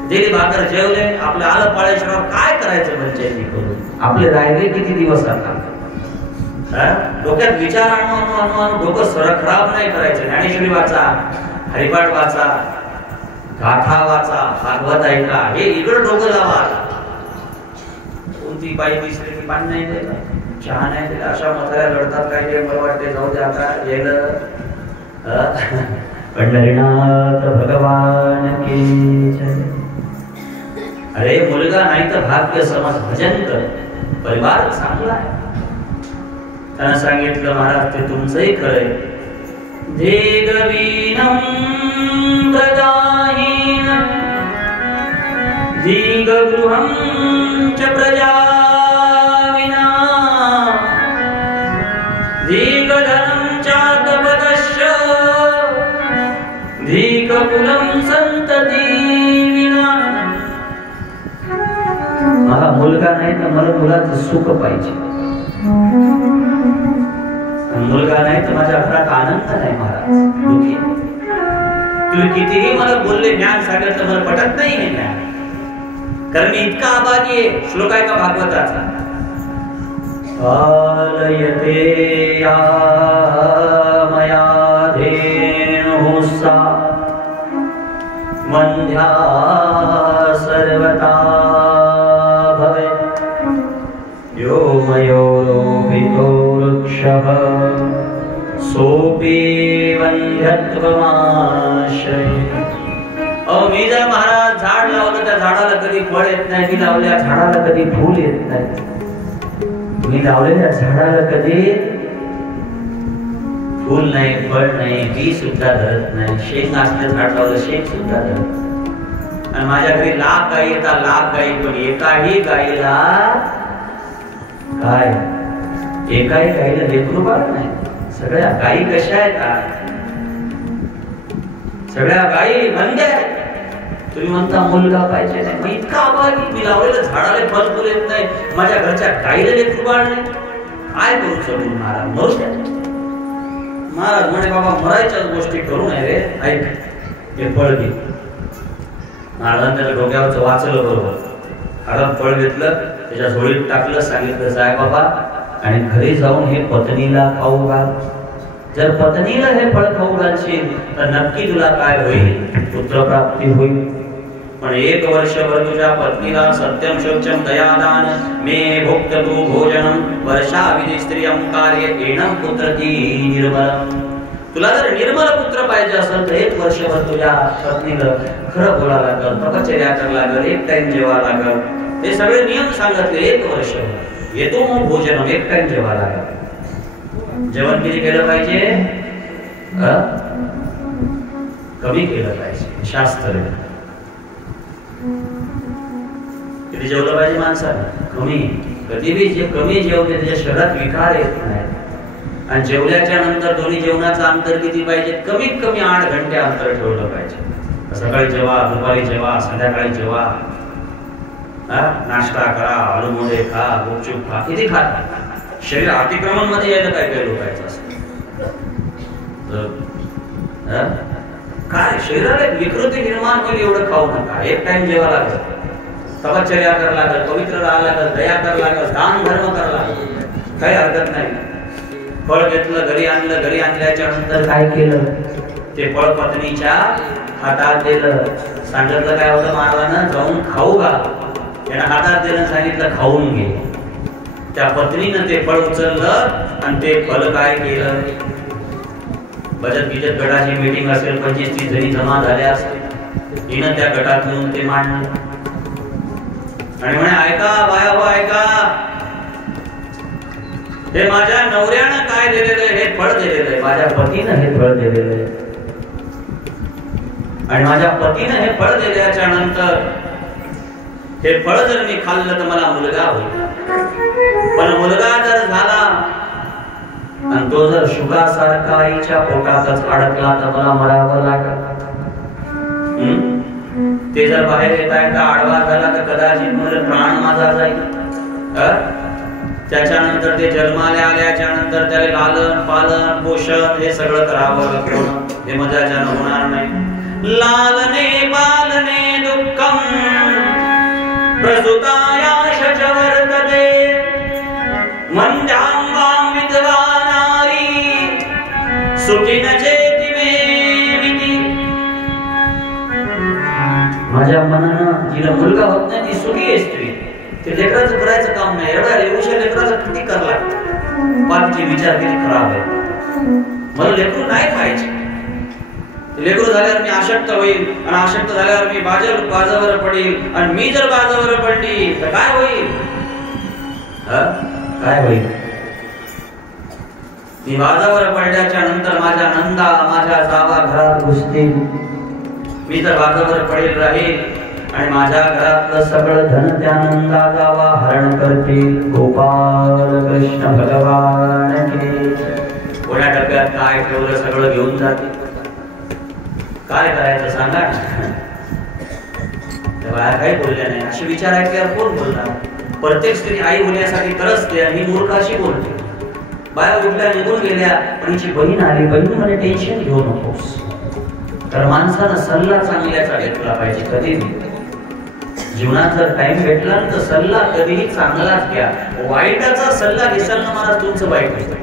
दिली भाकर, जेवले, आपलं आलं पाळेश्वरावर काय करायचं पंचायती करून? आपले राहिले किती दिवस आता? डोक्यात विचार आणून डोकं खराब नाही करायचं. ज्ञानेश्वरी वाचा, हरिपाठ वाचा, गाथा वाचा, भागवत ऐका, हे इकडं डोकं लावा. कोणती बाई दिसली की पाणी नाही दिलं, चहा नाही दिला, अशा म्हाताऱ्या लढतात. काय ते मला वाटते जाऊ दे आता गेलं. पंढरीनाथ भगवान की जय. अरे मुलगा नाही तर भाग्य समाज भजन कर, परिवार चांगला आहे. त्यानं सांगितलं महाराज ते तुमचंही खरंय. देगवीनं प्रजाहीनं दीगगृहं च प्रजा विना दीगधनं चातपदश्च दीगकुलं संतती विना. मला मुलगा नाही तर मला मुलाचं सुख पाहिजे. मुलगा नाही तर माझ्या घरात आनंद नाही महाराज, दुःखी. तुम्ही कितीही मला बोलले, ज्ञान सांगितलं, मला पटत नाही हे ज्ञान. कारण मी इतका अभागी आहे. श्लोक आहे का भागवताचा? पालयते या मया धेनुः सा वंध्या सर्वता भवे यो मयो लोभितो वृक्षः सोपी वंध्यत्वमाश्रये. मी जर महाराज झाड लावलं, त्या झाडाला कधी फळ येत नाही. मी लावल्या झाडाला कधी फूल येत नाही. मी लावलेल्या झाडाला कधी फूल नाही, फळ नाही, बी सुद्धा धरत नाही. शेंग असलं झाड लावलं, शेंग सुद्धा धरत. आणि माझ्या घरी लाख गायी येतात, लाख गायी, पण एकाही गायीला काय, एकाही गायीला लेकरू बाळ नाही. सगळ्या गायी कशा आहेत? सगळ्या गायी बंद आहेत. तुम्ही म्हणता मुलगा पाहिजे नाही. मी इतका अभागी, मी लावलेलं झाडाला फल फुल येत नाही, माझ्या घरच्या गायीला लेकरू बाळ नाही. काय करू सोडून महाराज? मरू द्या. महाराज म्हणे बाबा मरायच्या गोष्टी करू नये रे. ऐक, हे फळ घे. महाराजांनी त्याच्या डोक्यावरचं वाचलं बरोबर. हातात फळ घेतलं, त्याच्या झोळीत टाकलं, सांगितलं जाय बाबा आणि घरी जाऊन हे पत्नीला खाऊ घाल. जर पत्नीला हे फळ खाऊ घालशील तर नक्की तुला काय होईल? पुत्रप्राप्ती होईल. पण 1 वर्षभर तुझ्या पत्नीला सत्यम शौचम दयादान मे भोक्त तू भोजनम वर्षाविधी स्त्रियं कार्य एनं पुत्रकी निर्मल. तुला जर निर्मल पुत्र पाहिजे असेल तर 1 वर्षभर तुझ्या पत्नीला खरं बोला लागल, तपश्चर्या करायला लागल, 1 टाइम जेवा लागल. हे सगळे नियम सांगितले. 1 वर्ष येतो मग भोजन 1 टाइम जेवा लागल. जेवण किती केलं पाहिजे? कमी केलं पाहिजे. शास्त्र किती जेवलं पाहिजे माणसाने? कमी. कधी बी जे कमी जेवले त्याच्या शरीरात विकार येत नाही. आणि जेवल्याच्या नंतर दोन्ही जेवणाचं अंतर किती पाहिजे? कमीत कमी 8 घंटे अंतर ठेवलं पाहिजे. सकाळी जेवा, दुपारी जेवा, संध्याकाळी जेवा. नाश्ता करा, आलू मोडे खा, गुपचूप खा, किती खा. शरीर अतिक्रमण मध्ये यायला काय काय लोकांचं असतं. काय शरीराला विकृती निर्माण होईल एवढं खाऊ नका. एक टाइम जेवा लागत, तपश्चर्या करावं लागत, पवित्र राहावं लागत, दया करावं लागत, दान धर्म करावं लागत, काही हरकत नाही. फळ घेतलं, घरी आणलं, घरी आणल्याच्या नंतर काय केलं, ते फळ पत्नीच्या हातात दिलं. सांगितलं काय होतं महाराजांना, जाऊन खाऊ घाल. त्यानं हातात दिलं, सांगितलं खाऊन घे. त्या पत्नीनं ते फळ उचललं आणि ते फळ काय केलं, बचत गिजत गटाची मीटिंग असेल, 25-30 जणी जमा झाल्या असेल, हिनं त्या गटात येऊन ते मांडलं आणि म्हणे ऐका बाया हो ऐका, हे माझ्या नवऱ्यानं काय दिलेलं आहे, हे फळ दिलेलं आहे, माझ्या पतीनं हे फळ दिलेलं आहे. आणि माझ्या पतीनं हे फळ दिल्याच्या नंतर हे फळ जर मी खाल्लं तर मला मुलगा होईल. पण मुलगा जर झाला आणि तो जर शुगासारखा आईच्या पोटातच अडकला तर मला मरावं लागेल. ते जर बाहेर येता येता आडवा झाला तर कदाचित मला प्राण माझा जाईल. त्याच्यानंतर ते जन्माला आल्याच्या नंतर त्याला लालन पालन पोषण हे सगळं करावं लागतं. हे मजाच्या होणार नाही. लालने पालने दुःखम प्रसुतायाश च वर्तते मंद्यां विधवा नारी सुखी न चेति मे. माझ्या मनानं जिला मुलगा होत नाही ती सुखी आहे स्त्री. ते लेकराचं करायचं काम नाही. एवढ्या रेवशा लेकराचं किती करावं लागतं. बाकीचे विचार किती खराब आहे. मला लेकरू नाही खायचे. लेकरू झाल्यावर मी आशक्त होईल आणि आशक्त झाल्यावर मी बाजावर पडेल आणि मी जर बाजावर पडली तर काय होईल, काय होईल. मी बाजावर पडल्याच्या नंतर माझ्या नंदा माझ्या जावा घरात घुसतील. मी जर बाजावर पडेल राहील आणि माझ्या घरातलं सगळं धन त्या नंदा जावा हरण करतील. गोपाल कृष्ण भगवान के. कोण्या डब्यात काय ठेवलं सगळं घेऊन जातील. काय करायचं सांगा. बाया काही बोलल्या नाही. असे विचार ऐकल्यावर कोण बोलणार. प्रत्येक स्त्री आई होण्यासाठी तरसते आणि ही मूर्खाशी बोलते. बाया उठल्या निघून गेल्या पण हिची बहीण आली. बहीण म्हणे टेन्शन घेऊ नकोस. तर माणसानं सल्ला चांगल्याचा घेतला पाहिजे. कधी जीवनात जर टाइम भेटला तर सल्ला कधीही चांगलाच घ्या. वाईटाचा सल्ला घेसाल ना महाराज तुमचं वाईट होतं.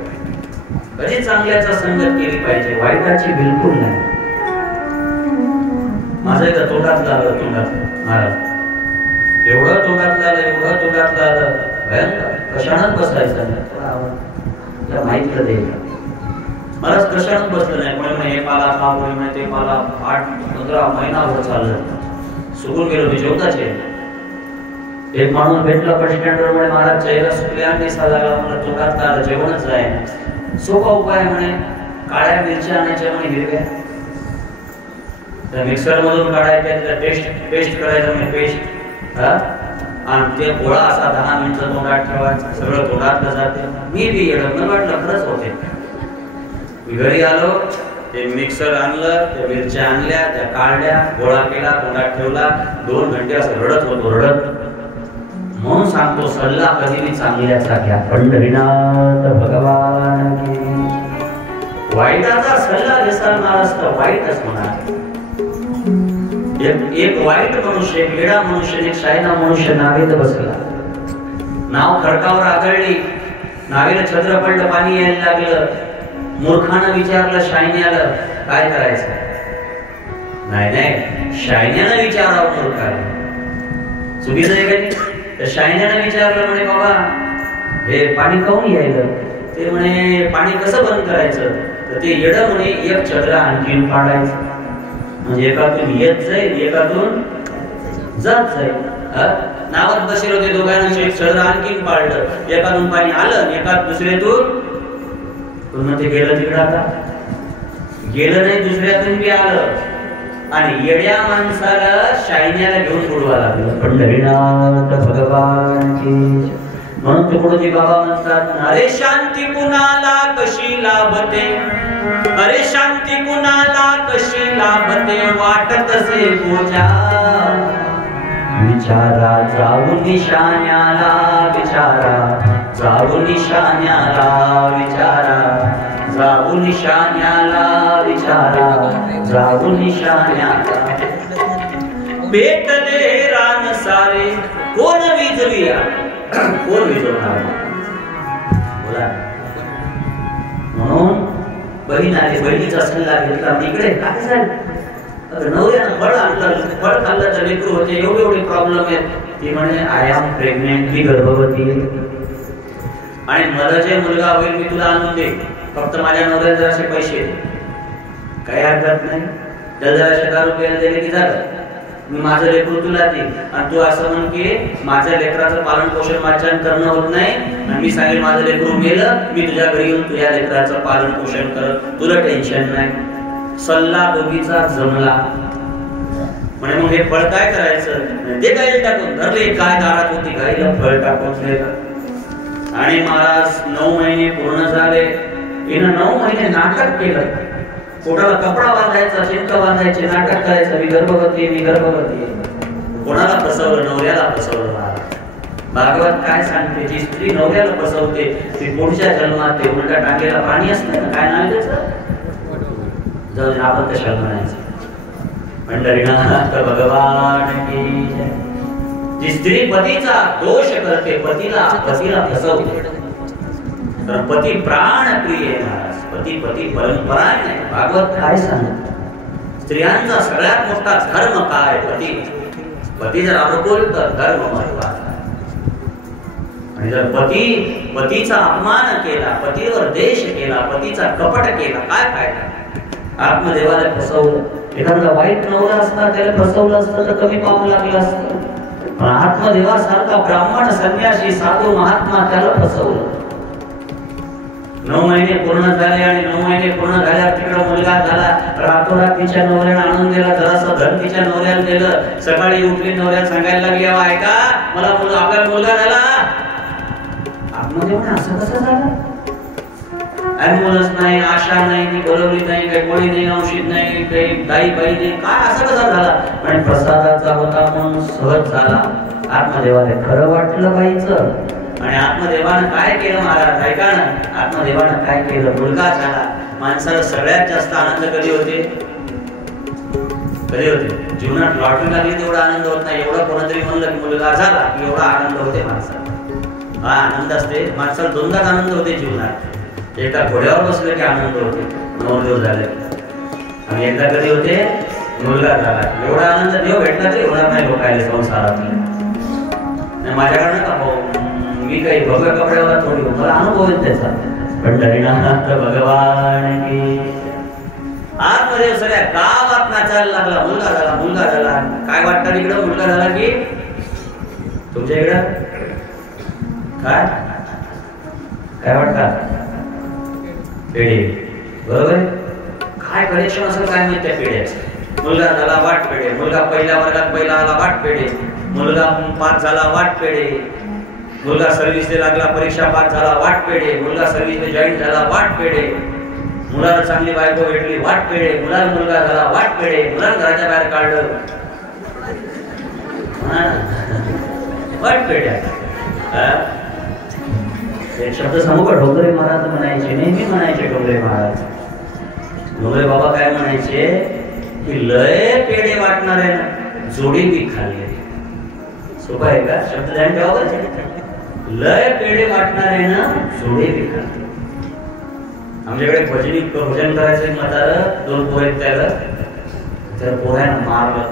कधी चांगल्याचा संगत केली पाहिजे, वाईटाची बिलकुल नाही. माझं एकदा तोंडात आलं महाराज, एवढं तोंडात आलं भयंकर. कशानच बसायचं नाही. माहिती दे महाराज कशानच बसलं नाही. कोणी हे पाला खा, कोणी ते पाला. 8-15 महिनाभर चाललं. सुकून गेलो मी जेवताचे. एक माणूस भेटला बस स्टँडवर. म्हणे महाराज चेहरा सुकल्या आणि झाला. मला तोंडात आलं जेवणच आहे. सोपा उपाय म्हणे काळ्या मिरच्या आणायच्या म्हणे हिरव्या. मिक्सर मधून काढायच्या, पेस्ट करायचं म्हणजे पेस्ट. आणि ते गोळा असा 10 मिनिटं तोंडात ठेवायचं. सगळं तोंडात जाते. मी बी येणं वाटलं खरंच होते. मी घरी आलो, ते मिक्सर आणलं, त्या मिरच्या आणल्या, त्या काढल्या, गोळा केला, तोंडात ठेवला. 2 घंटे असं रडत होतो रडत. म्हणून सांगतो सल्ला कधी मी चांगल्याचा घ्या. पंढरीनाथ भगवान की. वाईटाचा सल्ला घेसाल महाराज तर वाईटच म्हणा. एक वाईट मनुष्य, एक वेडा मनुष्य, एक शायना मनुष्य नावेत बसला. नाव खडकावर आदळली. नावेला छत्र पडलं, पाणी यायला लागलं. मूर्खानं विचारलं शायन्याला काय करायचं. नाही शायन्यानं विचारावं मूर्खाला. चुकीचं आहे का. तर शायन्यानं विचारलं म्हणे बाबा हे पाणी काहून यायलं. ते म्हणे पाणी कसं बंद करायचं. तर ते येडं म्हणे एक छत्र आणखीन काढायचं. म्हणजे एकातून येत जाईल, एकातून जात जाईल. नावात बसले होते दोघांना. एक छत्र आणखीन पाळलं. एकातून पाणी आलं, एकात दुसऱ्यातून पुन्हा ते गेलं तिकडं. आता गेलं नाही, दुसऱ्यातून बी आलं. आणि येड्या माणसाला शायन्याला घेऊन सोडवा लागलं. पंढरीनाथ भगवान की. म्हणून तुकडोजी बाबा म्हणतात अरे शांती कुणाला कशी लाभते, अरे शांती कुणाला कशी लाभते, वाटत से पूजा विचारा जाऊन शाण्याला विचारा, जाऊन शाण्याला विचारा, जाऊन शाण्याला विचारा, जाऊन शाण्याला. पेटले रान सारे कोण विजविया, कोण विजवणार बोला. म्हणून बहीण आली, बहिणीचा सल्ला घेतला. इकडे काय झालं, नवऱ्यानं फळ आणलं, फळ खाल्लं तर लेकरू होते, एवढे एवढे प्रॉब्लेम आहेत. ती म्हणे आय एम प्रेग्नेंट, मी गर्भवती आहे आणि मला जे मुलगा होईल मी तुला आणून दे, फक्त माझ्या नवऱ्याला जराशे पैसे दे. काही हरकत नाही, जराशे 10 रुपयाला दिले की झालं, मी माझं लेकरू तुला दे. आणि तू असं म्हण की माझ्या लेकराचं पालन पोषण माझ्यानं करणं होत नाही आणि मी सांगेल माझं लेकरू मेलं, मी तुझ्या घरी येऊन तुझ्या लेकराचं पालन पोषण कर, तुला टेन्शन नाही. सल्ला दोघीचा जमला. म्हणे मग हे फळ काय करायचं, ते गायला टाकून धरले. काय दारात होती, गायला फळ टाकून दिलं. आणि महाराज 9 महिने पूर्ण झाले. हिनं 9 महिने नाटक केलं. कोणाला कपडा बांधायचा, शिंक बांधायचे, नाटक करायचं, मी गर्भवती, मी गर्भवती. कोणाला फसवलं, नवऱ्याला फसवलं. भागवत काय सांगते, जी स्त्री नवऱ्याला फसवते ती पुढच्या जन्मात ते उलटा टांगेला पाणी असतं ना, काय नाव त्याचं, जाऊन आपण कशाला म्हणायचं. पंढरीनाथ भगवान की जय. जी स्त्री पतीचा दोष करते, पतीला फसवते, तर पती प्राण प्रिय महाराज, पती परंपरा नाही. भागवत काय सांगत, स्त्रियांचा सगळ्यात मोठा धर्म काय, पती जर अनुकूल तर धर्म महत्वाचा. आणि जर पतीचा अपमान केला, पतीवर द्वेष केला, पतीचा कपट केला, काय फायदा. आत्मदेवाला फसवलं. एखादा वाईट नवरा असता त्याला फसवलं असतं तर कमी पाहू लागलं असतं. पण आत्मदेवासारखा ब्राह्मण, संन्यासी, साधू, महात्मा त्याला फसवलं. 9 महिने पूर्ण झाले आणि 9 महिने पूर्ण झाल्यावर तिकडे मुलगा झाला. रातोरात तिच्या नवऱ्यानं आणून दिला. जरासं धन तिच्या नवऱ्याला दिलं. सकाळी उठली, नवऱ्याला सांगायला लागली, ऐका मला आपल्याला मुलगा झाला. आत्मदेव असं कसं झालं, ॲम्ब्युलन्स नाही, आशा नाही, बोलवली नाही, काही गोळी नाही, औषध नाही, काही दाई बाई नाही, काय असं कसं झाला. पण प्रसादाचा होता म्हणून सहज झाला. आत्मदेवाला खरं वाटलं बाईचं. आणि आत्मदेवानं काय केलं महाराज, ऐका ना, आत्मदेवानं काय केलं, मुलगा झाला. माणसाला सगळ्यात जास्त आनंद कधी होते, जीवनात लॉटरी लागली तेवढा आनंद होत नाही. एवढा कोणतरी म्हणलं की मुलगा झाला की एवढा आनंद होते माणसाला. हा आनंद असते माणसाला. 2दाच आनंद होते जीवनात. एकदा घोड्यावर बसले की आनंद होते, 9 दिवस झाले. आणि एकदा कधी होते, मुलगा झाला. एवढा आनंद देव भेटला तरी होणार नाही लोकायला संसारात. माझ्याकडे नका भाऊ, मी काही भव्य कपड्यावर थोडी, मला अनुभव येत त्याचा. पंढरीनाथ भगवान की. आत्मदेव सगळ्या गावात नाचायला लागला. मुलगा झाला. काय वाटतं इकडं, मुलगा झाला की तुमच्या इकडं काय वाटतं, पेढे, बरोबर. काय कनेक्शन असेल काय माहित त्या पेढ्याचं. मुलगा झाला वाट पेढे, मुलगा पहिल्या वर्गात पहिला आला वाट पेढे, मुलगा पास झाला वाट पेढे, मुलगा सर्व्हिसला लागला परीक्षा पास झाला वाट पेढे, मुलगा सर्व्हिसला जॉईन झाला वाट पेढे, मुलाला चांगली बायको भेटली वाट पेढे, मुलाला मुलगा झाला वाट पेढे, मुलाला घराच्या बाहेर काढलं वाट पेढ्या. एक शब्द सांगू का, डोंगरे महाराज म्हणायचे, नेहमी म्हणायचे डोंगरे महाराज. डोंगरे बाबा काय म्हणायचे की लय पेढे वाटणारे ना जोडी बी खाल्ले. सोपा आहे का शब्द, ध्यान ठेवा. लय पेढे वाटणारे ना जोडी बी खाल्ले. आमच्याकडे भजन करायचं म्हातारं, 2 पोहे त्याला पोह्यानं मारलं,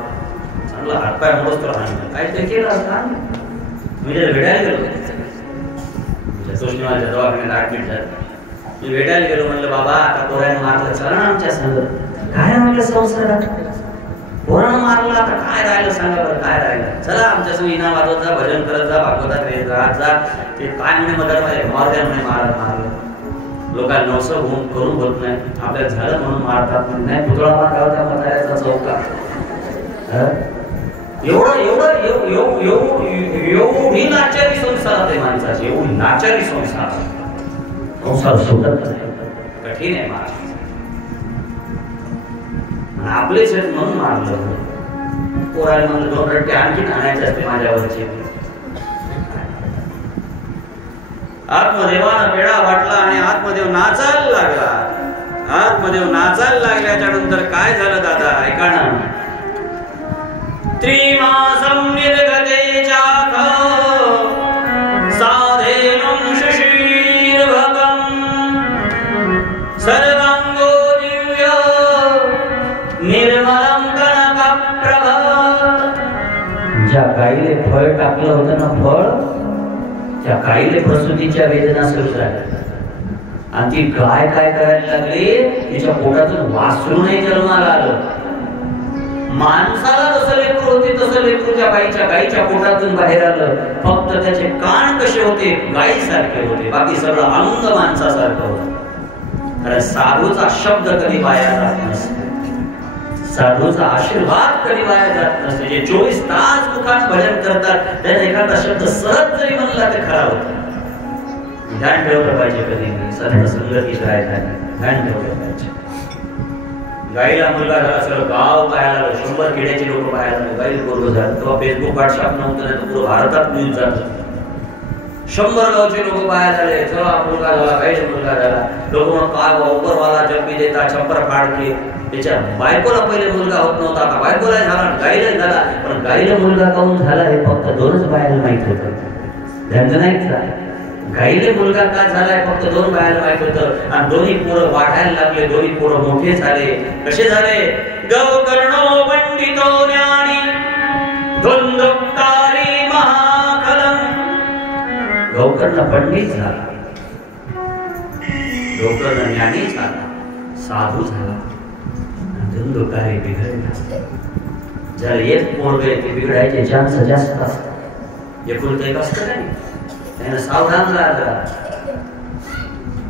चांगला हातपाय मोडच तर हाणलं. काय ते केलं असतं, मी त्याला भेटायला गेलो, सोशनिवाच्या दवाखान्यात ऍडमिट झालं. मी भेटायला गेलो, म्हणलं बाबा आता पोरानं मारलं, चला ना आमच्या संग. काय म्हणलं संसारात पोरानं मारलं, आता काय राहिलं सांगा बरं, काय राहिलं. चला आमच्या संग इना वाजवत जा, भजन करत जा, भागवतात राहत जा. ते काय म्हणे मदत माझ्या मारल्या म्हणे, मारलं. लोकांना नवसं होऊन करून होत नाही, आपल्याला झालं म्हणून मारतात. नाही पुतळा मारला त्या म्हाताऱ्याचा चौका. एवढी नाचारी संसारात आहे माणसाची, एवढी नाचारी संसार सुटत नाही, कठीण आहे महाराज. आपलेच म्हणून मारलं. पोराला म्हणलं 2 रट्टे आणखी आणायचे असते माझ्यावरचे. आत्मदेवानं पेढा वाटला आणि आत्मदेव नाचायला लागला. आत्मदेव नाचायला लागल्याच्या नंतर काय झालं दादा ऐका ना. त्रिमासं निर्गते चाख साधेनं शिशीर्भकं सर्वांगो दिव्य निर्मलं कनकप्रभ. ज्या गाईले फळ टाकलं होतं ना फळ, त्या गाईले प्रसूतीच्या वेदना सुरू झाल्या आणि ती गाय काय करायला लागली, तिच्या पोटातून वासरूनही जन्माला आलं. माणसाला जसं लेकरू होते तसं लेकरू त्या गाईच्या पोटातून बाहेर आलं. फक्त त्याचे कान कसे होते, गायीसारखे होते, बाकी सगळं अंग माणसासारखं होतं. कारण साधूचा शब्द कधी वाया जात नसतो, साधूचा आशीर्वाद कधी वाया जात नसतो. जे 24 तास मुखानं भजन करतात त्याने एखादा शब्द सहज जरी म्हणला तर खरा होता. ध्यान ठेवलं पाहिजे, कधी संत संगतीत राहायला ध्यान ठेवलं पाहिजे. गाईला मुलगा झाला, सगळं गाव पाहायला लागलं, 100 खेड्याचे लोक पाहायला लागले. गाईला पोरगं झालं तेव्हा फेसबुक व्हॉट्सअप नव्हतं, नाही तर पूर्ण भारतात न्यूज जात. 100 गावचे लोक पाहायला झाले, चला मुलगा झाला, गाईला मुलगा झाला. लोक मग काय उपरवाला जग भी देता छप्पर फाड के. त्याच्या बायकोला पहिले मुलगा होत नव्हता, आता बायकोला झाला, गाईला झाला. पण गाईला मुलगा काऊन झाला हे फक्त 2च बायाला माहित होतं. ध्यान नाही का, गाईले मुलगा का झालाय फक्त 2 बायाला माहित होतं. आणि दोन्ही पोरं वाढायला लागले, दोन्ही पोरं मोठे झाले. कसे झाले? गौकर्णो पंडितो ज्ञानी धुंधुकारी महाकलम. गौकर्ण पंडित झाला, गौकर्ण ज्ञानी झाला, साधू झाला, धुंधुकारी बिघडला. जर एक पोरगे ते बिघडायचे चान्स जास्त असतात. एकुलतं एक असतं का नाही, त्यानं सावधान राहा.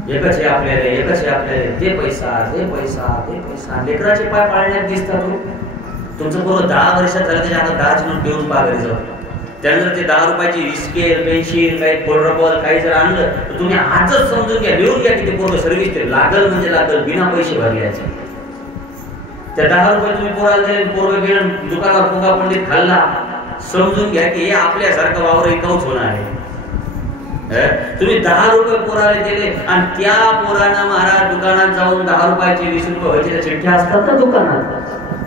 एकच आहे आपल्याला, एकच आहे आपल्याला, ते पैसा ते पैसा ते पैसा. लेकराचे पाय पाळण्यात दिसतात. तुमचं पोरं 10 वर्षात झालं त्याच्या हातात 10ची नोट देऊन पहा घरी जाऊ. त्यानंतर ते 10 रुपयाची स्केल पेन्सिल काही पोलरबॉल काही जर आणलं तर तुम्ही आजच समजून घ्या, लिहून घ्या की ते पोरं सर्व्हिस ते लागल म्हणजे लागल, बिना पैसे भरल्याचे. त्या 10 रुपये तुम्ही पोराला दिले, पोरं गेलं दुकानावर फुगा पंडित खाल्ला, समजून घ्या की हे आपल्यासारखं वावर इकाऊच होणार आहे. तुम्ही 10 रुपये पोराला दिले आणि त्या पोरानं महाराज दुकानात जाऊन 10 रुपयाचे 20 रुपये व्हायचे चिठ्ठ्या असतात ना दुकानात.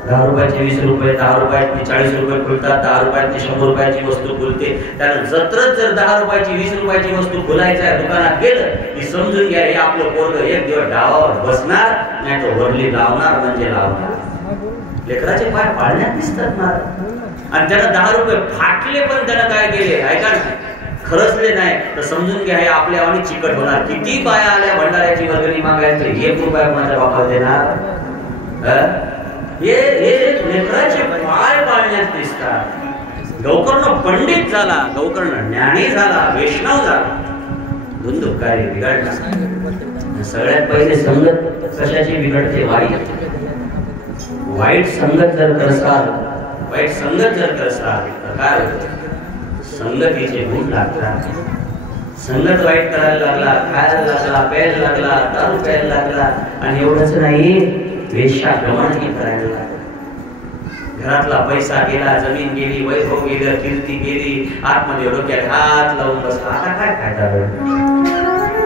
10 रुपयाचे 20 रुपये, 10 रुपयात 40 रुपये खुलतात, 10 रुपयात 100 रुपयाची वस्तू खुलते. त्यानं जत्रच जर 10 रुपयाची 20 रुपयाची वस्तू खुलायच्या दुकानात गेलं की समजून घ्या हे आपलं पोरगं एक दिवस डावावर बसणार, नाही तर वरली लावणार म्हणजे लावणार. लेकराचे पाय पाळण्यात दिसतात महाराज. आणि त्यानं 10 रुपये फाटले पण त्यानं काय केले ऐका ना, खरचले नाही तर समजून घ्या हे आपल्या आणि चिकट होणार. किती बाया आल्या भंडाऱ्याची वर्गणी मागायला तर 1 रुपया माझ्या बापाला देणार. हे लेकराचे पाय पाळण्यात दिसतात. गौकर्ण पंडित झाला, गौकर्ण ज्ञानी झाला, वैष्णव झाला, धुंधुकारी बिघडला. सगळ्यात पहिले संगत कशाची बिघडते? वाईट. वाईट संगत जर करसाल, वाईट संगत जर करसाल तर काय होतं? संगतीचे गुण लागतात. संगत वाईट करायला लागला, खायला लागला, प्यायला लागला, दारू प्यायला लागला आणि एवढंच नाही वेश्या गमनही करायला लागला. घरातला पैसा गेला, जमीन गेली, वैभव गेलं, कीर्ती गेली, आतमध्ये डोक्यात हात लावून बसला. आता काय फायदा?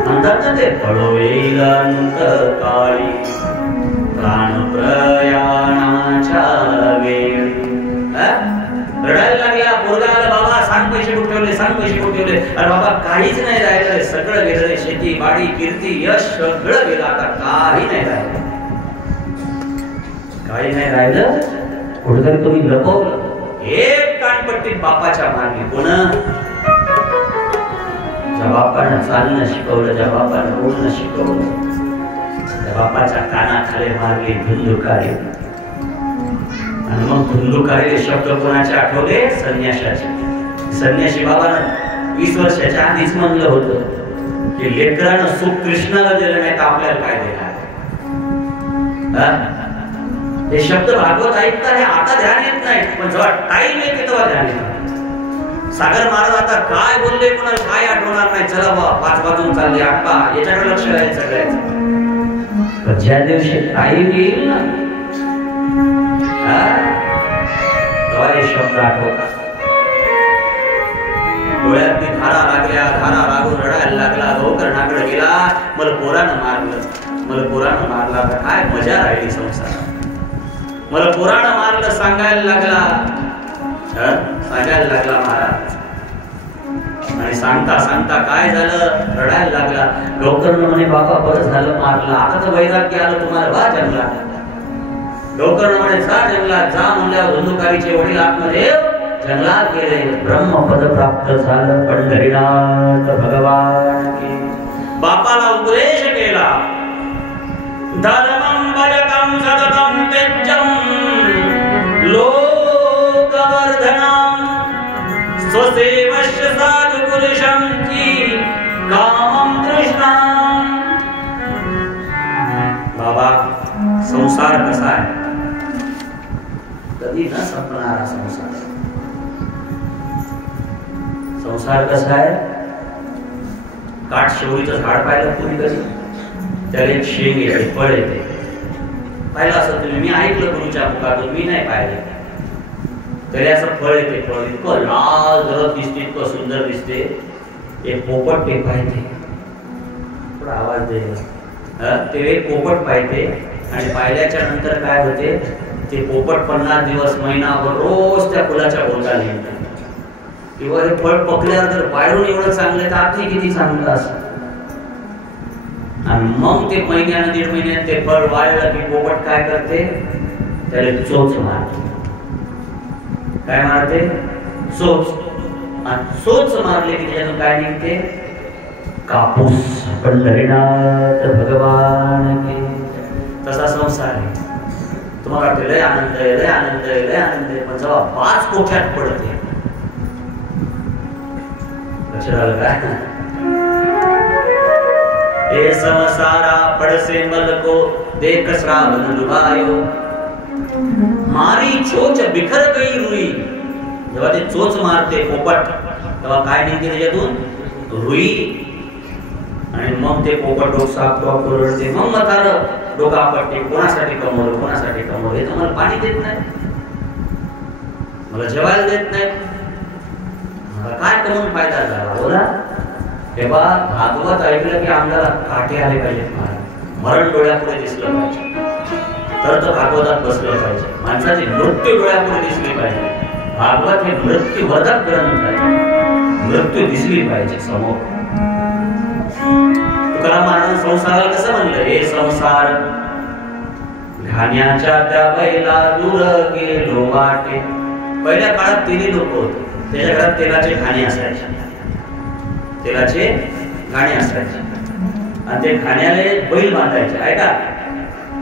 म्हणतात ना ते पळवेल अंत काळी प्राण प्रयाणाच्या वेळ. रडायला लागला, पोरगा आला, बाबा सांग पैसे कुठे ठेवले, सांग पैसे कुठे ठेवले. अरे बाबा काहीच नाही राहिलं, सगळं गेलं, शेती बाडी कीर्ती यश सगळं गेलं, आता काही नाही राहिलं, काही नाही राहिलं. कुठेतरी तुम्ही लपवलं. एक कानपट्टीत बापाच्या मागे. कोण? ज्या बापानं चालणं शिकवलं, ज्या बापानं बोलणं शिकवलं, त्या बापाच्या कानाखाली मारली धुंधुकारी. आणि मग धुंधुकारीले शब्द कोणाचे आठवले? संन्याशाचे. संन्याशी बाबानं 20 वर्षाच्या आधीच म्हणलं होतं की लेकरानं सुख कृष्णाला दिलं नाही तर आपल्याला काय देणार. हे शब्द भागवत ऐकता हे आता ध्यान येत नाही, पण जेव्हा टाइम येते तेव्हा ध्यान येतं. सागर महाराज आता काय बोलले कोणाला काय आठवणार नाही. चला बा 5 वाजून चालले, 8 याच्याकडे लक्ष द्यायचं सगळ्याचं. ज्या दिवशी टाइम येईल ना तेव्हा हे शब्द आठवतात. डोळ्यातली धारा लागून रडायला लागला. गोकर्णाकडे गेला. मला पोरानं मारलं आता काय मजा राहिली संसारात. मला पोरानं मारलं सांगायला लागला महाराज. आणि सांगता काय झालं रडायला लागला. गोकर्ण म्हणे बाबा बरं झालं मारलं, आता तर वैराग्य आलं तुम्हाला, वा जंगलात. गोकर्ण म्हणे जा जंगलात जा. म्हणल्यावर धुंदुकारीचे वडील आतमध्ये जंगलात गेले. ब्रह्मपद प्राप्त झालं. पंढरीनाथ भगवान की. बापाला उपदेश केला. धर्मं भजतं सततं त्यज्यं लोकवर्धनं स्वसेवस्य साधुपुरुषं की कामं तृष्णां. बाबा संसार कसा आहे, कधी न संपणारा संसार. संसार कसा आहे, काठशेवरीचं झाड पाहिलं तुम्ही कधी, त्याला एक शेंग येते, फळ येते. पाहिलं असं तुम्ही, मी ऐकलं गुरुच्या मुखातून, मी नाही पाहिलं. तरी असं फळ येते, फळ इतकं लाल जरद दिसते, इतकं सुंदर दिसते. एक पोपट ते पाहिजे, थोडा आवाज द्यायला. ते एक पोपट पाहिजे आणि पाहिल्याच्या नंतर काय होते, ते पोपट 50 दिवस महिनाभर रोज त्या फुलाच्या भोवताली येतात. किंवा हे फळ पकल्यावर जर बाहेरून एवढं चांगलं तर आतली किती चांगलं असं. आणि मग ते महिन्यानं 1.5 महिन्यात ते फळ वाळलं की पोपट काय करते, त्याला चोच मारते. काय मारते, चोच. आणि चोच मारले की त्याच्यातून काय निघते, कापूस. पंढरीनाथ भगवान की. तसा संसार आहे. तुम्हाला वाटतं लय आनंद आहे, लय आनंद आहे, लय आनंद आहे, पण जेव्हा 5 कोठ्यात पडते, लक्षात काय, हे संसारा पडसे मल को देख श्रावण लुभायो, मारी चोच बिखर गई रुई. जेव्हा ते चोच मारते पोपट, तेव्हा काय निघते त्याच्यातून, रुई. आणि मग ते पोपट डोकं रडते. मग म्हातारं डोकं आपटते, कोणासाठी कमवलं, कोणासाठी कमवलं. हे तर मला पाणी देत नाही, मला जेवायला देत नाही, मला काय कमवून फायदा झाला. बोला तेव्हा भागवत ऐकलं की आम्हाला काटे आले पाहिजेत. मरण डोळ्यापुढे दिसलं पाहिजे, तर भागवतात बसलं पाहिजे. माणसाची मृत्यू डोळ्यापुढे दिसली पाहिजे. भागवत हे मृत्यूवर्धक ग्रंथ आहे. मृत्यू दिसली पाहिजे समोर. तुकाराम महाराज संसाराला कसं म्हणलं, हे संसार घाण्याच्या त्या बैला दूर गेलो वाटे. पहिल्या काळात 3 लोक होते, त्याच्या घरात तेलाचे घाणे असायचे, तेलाचे घाणे असायचे. आणि ते घाण्याला बैल बांधायचे, ऐका.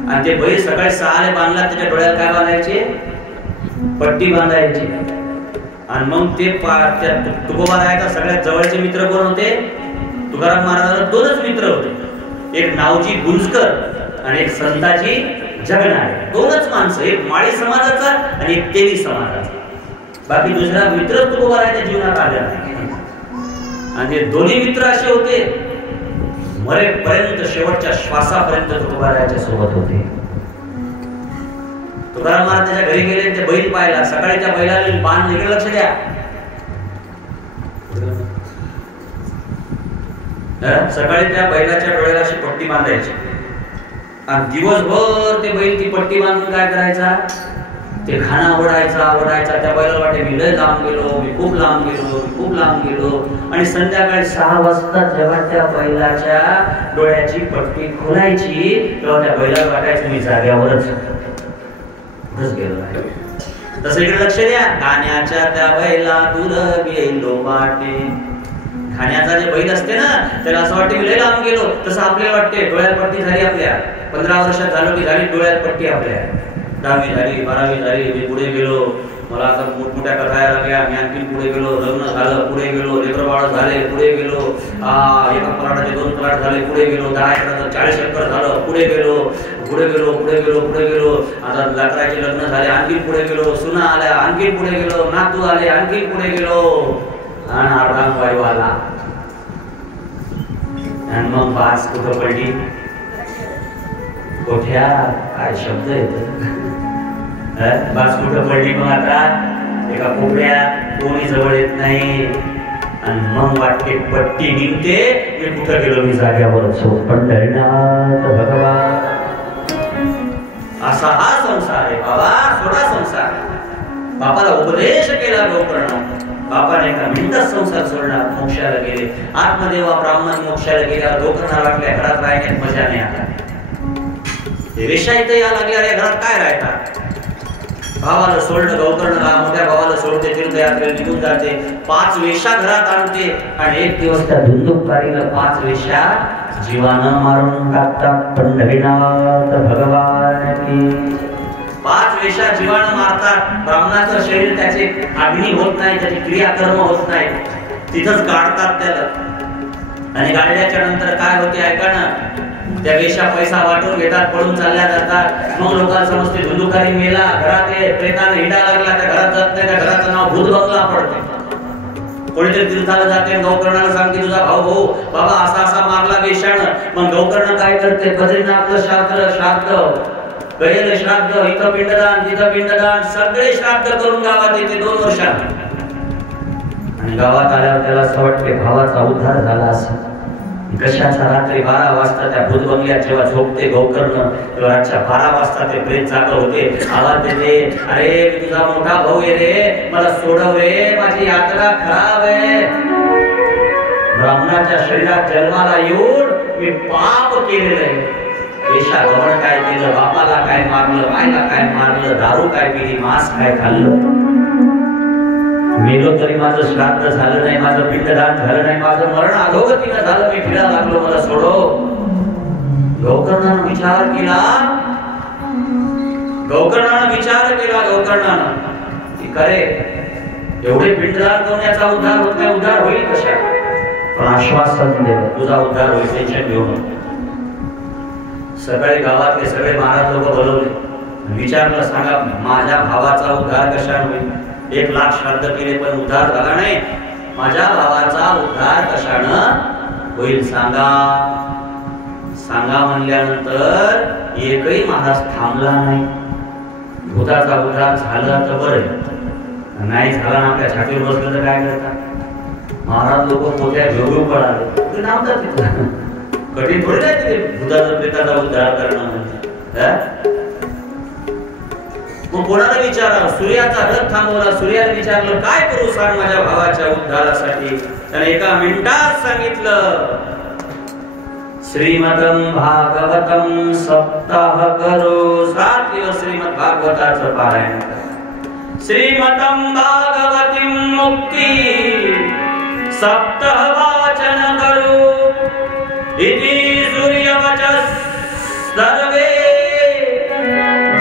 आणि ते बैल सकाळी 6 बांधला, त्याच्या डोळ्याला काय बांधायचे, पट्टी बांधायची. आणि मग ते तुकोबारायाचा सगळ्यात जवळचे मित्र कोण होते, तुकाराम महाराजांना 2च मित्र होते. एक नावजी गुंजकर आणि एक संताजी जगणारे. 2च माणसं, एक माळी समाजाचा आणि एक तेली समाजाचा. बाकी दुसरा मित्र तुकोबारायाच्या जीवनात आला नाही. आणि दोन्ही मित्र असे होते, मरेपर्यंत शेवटच्या श्वासापर्यंत तुकोबारायाच्या सोबत होते. तुकाराम महाराज त्याच्या घरी गेले, ते बैल पाहिला. सकाळी त्या बैलाला बांध, इकडे लक्ष द्या, सकाळी त्या बैलाच्या डोळ्याला अशी पट्टी बांधायची. आणि दिवसभर ते बैल ती पट्टी बांधून काय करायचा, ते घाणा ओढायचा. त्या बैलाला वाटे मी लय लांब गेलो, मी खूप लांब गेलो. आणि संध्याकाळी 6 वाजता जेव्हा त्या बैलाच्या डोळ्याची पट्टी खोलायची, तेव्हा त्या बैलाला वाटायचं मी जाग्यावरच गेलो आहे. तसं इकडे लक्ष द्या, घाण्याच्या त्या बैला दूर गेलो वाटे. घाण्याचा जे बैल असते ना, त्याला असं वाटते मी लय लांब गेलो. तसं आपल्याला वाटते डोळ्यात पट्टी झाली. आपल्या 15 वर्षात झालो की झाली डोळ्यात पट्टी. आपल्या 10वी झाली, 12वी झाली, मी पुढे गेलो, मला आता मोठमोठ्या कथा यायला लागल्या, मी आणखी पुढे गेलो, लग्न झालं, पुढे गेलो, लेकरबाळ झाले, पुढे गेलो, एका पराठाचे 2 पराठ झाले, पुढे गेलो, 10 एकराचं 40 एकर झालं, पुढे गेलो. आता लेकराचे लग्न झाले, आणखी पुढे गेलो, सुना आल्या, आणखी पुढे गेलो, नातू आले, आणखी पुढे गेलो. आणि अर्धांग वायू आला. आणि मग 5 कुठं पडली, कोठ्या, काय शब्द येतो, 5 कुठं पडली. मग आता एका कोपऱ्यात कोणी जवळ येत नाही. आणि मग वाटते पट्टी निघते, मी कुठं गेलो, मी जाग्यावरच हो. पंढरीनाथ भगवान. असा हा संसार आहे बाबा, सोडा संसार. बापाला उपदेश केला गोकर्ण, बापाने एका मिनिटात संसार सोडला, मोक्षाला गेले. आत्मदेवा ब्राह्मण मोक्षाला गेल्यावर गोकर्णाला वाटल्या घरात राहण्यात मजा नाही आता. वेशा इथे या लागल्या, या घरात काय राहतात. भावाला सोडलं गोकर्णला, मोठ्या भावाला सोडते, तीर्थयात्रेला निघून जाते, 5 वेशा घरात आणते आणि एक दिवस त्या धुंदुककारीला 5 वेशा जीवानं मारून टाकतात. पंढरीनाथ भगवान की. 5 वेशा जीवानं मारतात. ब्राह्मणाचं शरीर त्याचे अग्नी होत नाही, त्याची क्रियाकर्म होत नाही, तिथंच गाडतात त्याला. आणि गाडल्याच्या नंतर काय होते ऐका ना, त्या वेशा पैसा वाटून घेतात, पळून चालल्या जातात. मग लोकांना समजते धुंदुकारी मेला, घरात प्रेताने हिंडा लागला, त्या घरात जात नाही, त्या घराचं नाव भूत बंगला पडते. कोणीतरी तीर्थाला जाते, गोकर्णाला सांगते तुझा भाऊ बाबा असा असा मारला वेशानं. मग गोकर्ण काय करते, बद्रीनाथचं श्राद्ध, गयेल श्राद्ध, इथं पिंडदान, तिथं पिंडदान, सगळे श्राद्ध करून गावात येते 2 वर्षांनी. आणि गावात आल्यावर त्याला असं वाटते भावाचा उद्धार झाला असं. कशाचा रात्री 12 वाजता त्या भूत बंगल्यात जेव्हा झोपते गोकर्ण, तेव्हा रातच्या 12 वाजता ते प्रेत जाग होते, आवाज देते, अरे मी तुझा मोठा भाऊ आहे रे, मला सोडव रे, माझी यात्रा खराब आहे. ब्राह्मणाच्या शरीरात जन्माला येऊन मी पाप केलेलं आहे. वेशा गमन काय केलं, बापाला काय मारलं, मायला काय मारलं, दारू काय पिली, मांस काय खाल्लं, मेलो तरी माझं श्राद्ध झालं नाही, माझं पिंडदान झालं नाही, माझं मरण अधोगतीनं झालं, मी फिरायला लागलो, मला सोडो. गोकर्णानं विचार केला, गोकर्णानं की खरे एवढे पिंडदान करून याचा उद्धार होत नाही, उद्धार होईल कशा. पण आश्वासन दिलं तुझा उद्धार होईल, टेन्शन घेऊ नको. सकाळी गावातले सगळे महाराज लोक बोलवले, विचारलं सांगा माझ्या भावाचा उद्धार कशा होईल. 1 लाख श्राद्ध केले पण उद्धार झाला नाही, माझ्या भावाचा उद्धार कशानं होईल सांगा. सांगा म्हणल्यानंतर एकही महाराज थांबला नाही. भूताचा उद्धार झाला तर बरं, नाही झाला ना आपल्या छातीवर बसलं तर काय करतात. महाराज लोक मोठ्या घेऊ पळाले, नावतात तिथं. कठीण थोडी नाही ते भूताचा प्रेताचा उद्धार करणं म्हणजे. मग कोणाला विचारा, सूर्याचा रथ थांबवला, सूर्याला विचारलं काय करू सांग माझ्या भावाच्या उद्धारासाठी. त्याने एका मिनिटात सांगितलं, श्रीमदं भागवतं सप्ताह करो, 7 दिवस श्रीमद भागवताचं पारायण करा. श्रीमदं भागवतीं मुक्ती सप्ताह वाचन करो, इति सूर्यवचः सर्वे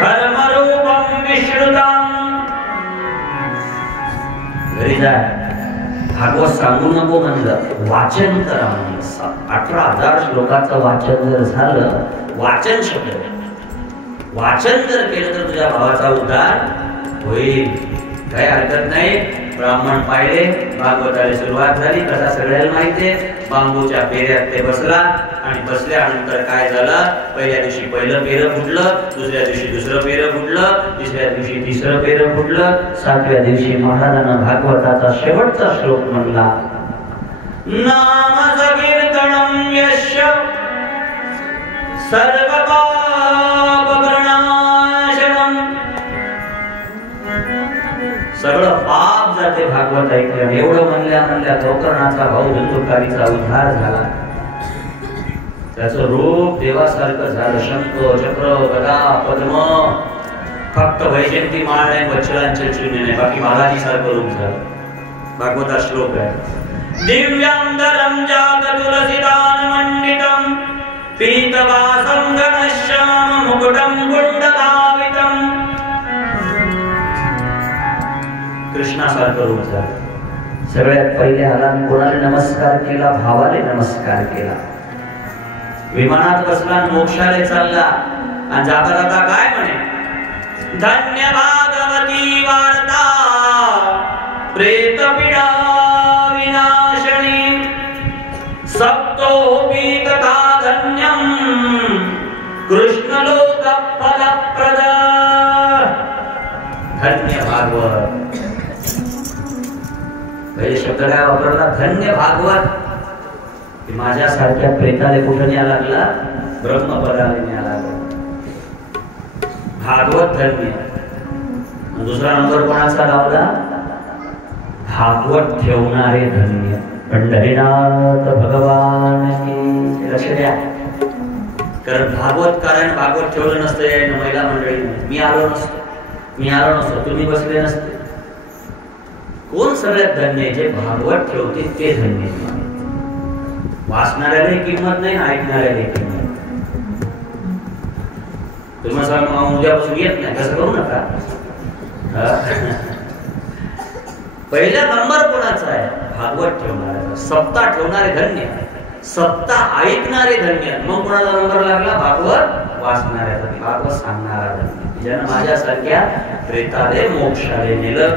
धर्मरूपं विश्रुतं. घरी जाय, भागवत सांगू नको म्हणलं, वाचन करा म्हणलं. 18,000 श्लोकाचं वाचन जर झालं, वाचन शब्द वाचन जर केलं तर तुझ्या भावाचा उद्धार होईल, काही हरकत नाही. ब्राह्मण पाहिले, भागवताला सुरुवात झाली, कथा सगळ्याला माहिती आहे. बांबूच्या पेऱ्यात ते बसला आणि बसल्यानंतर काय झालं, पहिल्या दिवशी पहिलं पेरं फुटलं, दुसऱ्या दिवशी दुसरं पेरं फुटलं, तिसऱ्या दिवशी तिसरं पेरं फुटलं, 7व्या दिवशी महाराजांना भागवताचा शेवटचा श्लोक म्हणला, नाम संकीर्तनं यस्य सर्व पाप प्रणाशनम्. सगळं पाप जाते भागवत ऐकलं. एवढं म्हणल्या गोकर्णाचा भाऊ धुंदुकारीचा उद्धार झाला. त्याचं रूप देवासारखं झालं, शंख चक्र गदा पद्म, फक्त वैजयंती माळ नाही, बच्चरांचे चिन्ह नाही, बाकी बालाजी सारखं रूप झालं. भागवता श्लोक आहे, दिव्यांदरं जात तुलसीदान मंडितं पीतवासं घनश्याम मुकुटं कुंडलावितं. कृष्णासारखं रूप झालं. सगळ्यात पहिले आला, कोणाला नमस्कार केला, भावाले नमस्कार केला. विमानात बसला, मोक्षाला चालला आणि जाता जाता काय म्हणे, धन्य भागवती वार्ता प्रेत पीडा विनाशनी, सप्तोऽपि तथा धन्यं कृष्ण लोक फलप्रद. धन्य भागवत. पहिले शब्द काय वापरला? धन्य भागवत. की माझ्यासारख्या प्रेताले कुठं न्यायला लागला? ब्रह्मपदाने न्यायला लागला. भागवत धन्य. दुसरा नंबर कोणाचा लावला? भागवत ठेवणारे धन्य. पंढरीनाथ भगवान की. लक्ष द्या, कारण भागवतकाराने भागवत ठेवलं नसतं या महिला मंडळीने. मी आलो नसतो, तुम्ही बसले नसते. कोण सगळ्यात धन्य? जे भागवत ठेवते ते धन्य. वाचणाऱ्याला किंमत नाही, ऐकणाऱ्याला किंमत. तुम्ही सांगा उद्यापासून येत नाही, कसं करू नका. पहिला नंबर कोणाचा आहे? भागवत ठेवणाऱ्याचा. सप्ताह ठेवणारे धन्य, सप्ताह ऐकणारे धन्य. मग कोणाचा नंबर लागला? भागवत वाचणाऱ्याचा, भागवत सांगणारा धन्य. ज्यानं माझ्यासारख्या प्रेताले मोक्षाले नेलं.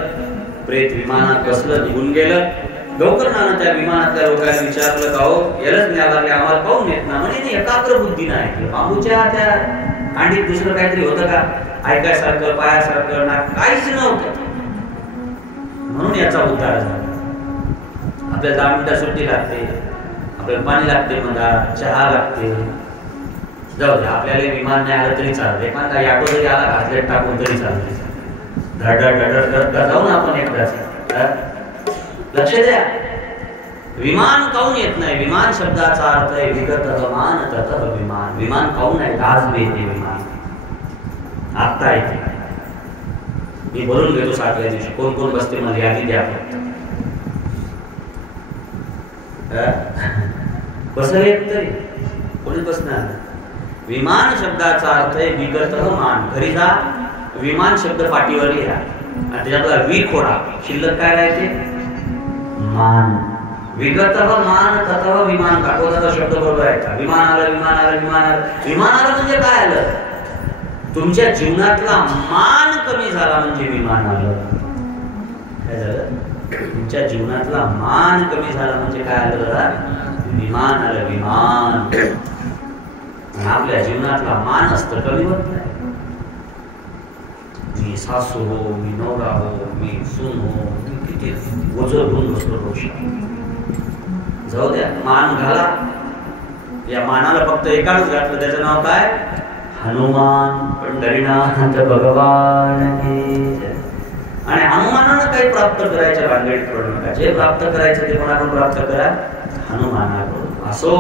प्रेत विमानात बसलं, निघून गेलं. गौकर्णानं त्या विमानातल्या लोकांना विचारलं, का हो यालाच न्यायला लागले, आम्हाला पाहून येत ना? म्हणजे एकाग्र बुद्धी नाही. बांबूच्या त्या कांडीत दुसरं काहीतरी होतं का? ऐकायसारखं, पायासारखं ना, काहीच नव्हतं. म्हणून याचा उद्धार झाला. आपल्याला 10 मिनिटं सुट्टी लागते, आपल्याला पाणी लागते, मला चहा लागते. जाऊ दे, आपल्याला विमान नाही आलं तरी चालते. एखादा ऑटो जरी आला घातलेत टाकून तरी चालते. धड जाऊ ना आपण एकदाच. लक्ष द्या, विमान काऊन येत नाही? विमान शब्दाचा अर्थ आहे विगत मान ततः विमान. विमान काऊन आहे? आज येते विमान, आता येते. मी बोलून घेतो सातव्या दिवशी कोण कोण बसते मला यादी द्या. बसले तरी कोणी बसणार? विमान शब्दाचा अर्थ आहे विगत मान. घरी जा, विमान शब्द पाठीवर लिहा आणि त्याच्यातला वी खोडा, शिल्लक काय राहायचे? मान. विगत मान ततः विमान. भागवताचा शब्द बरोबर आहे का? विमान आलं, विमान आलं, विमान आलं. विमान आलं म्हणजे काय आलं? तुमच्या जीवनातला मान कमी झाला म्हणजे विमान आलं. काय झालं? तुमच्या जीवनातला मान कमी झाला म्हणजे काय आलं? विमान आलं, विमान. आपल्या जीवनातला मान असतं, कमी होत नाही. मी सासू हो, मी नवरा हो, मी सून हो, किती ओझं घेऊन बसलो डोक्यात. जाऊ द्या, मान घाला. या मानाला फक्त एकाच घातलं, त्याचं नाव काय? हनुमान. पंढरीनाथ भगवान की. आणि हनुमानानं काही प्राप्त करायच्या भानगडीत पडू नका. जे प्राप्त करायचं ते कोणाकडून प्राप्त करा? हनुमानाकडून. असो,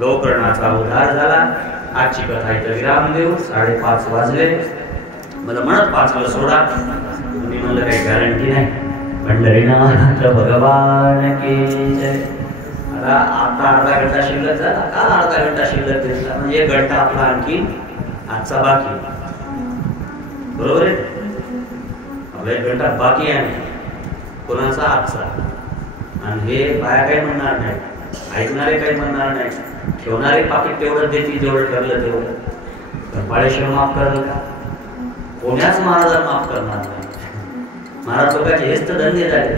गौकर्णाचा उद्धार झाला. आजची कथा इथं विराम देऊ. 5:30 वाजले. मला म्हणत 5ला सोडा, तुम्ही म्हणलं काही गॅरंटी नाही. पंढरीनाथ भगवान की जय. आता अर्धा घंटा शिल्लक झाला. काल अर्धा घंटा शिल्लक घेतला म्हणजे 1 घंटा आपला आणखी आजचा बाकी. बरोबर आहे? आपला 1 घंटा बाकी आहे कोणाचा? आजचा. आणि हे बाया काही म्हणणार नाही, ऐकणारे काही म्हणणार नाही. ठेवणारे पाकिट तेवढं देतील जेवढं ठरलं तेवढं. पाळेश्वर माफ करल का? कोण्याच महाराजांना माफ करणार नाही. महाराज लोकांचे हेच तर धंदे झाले.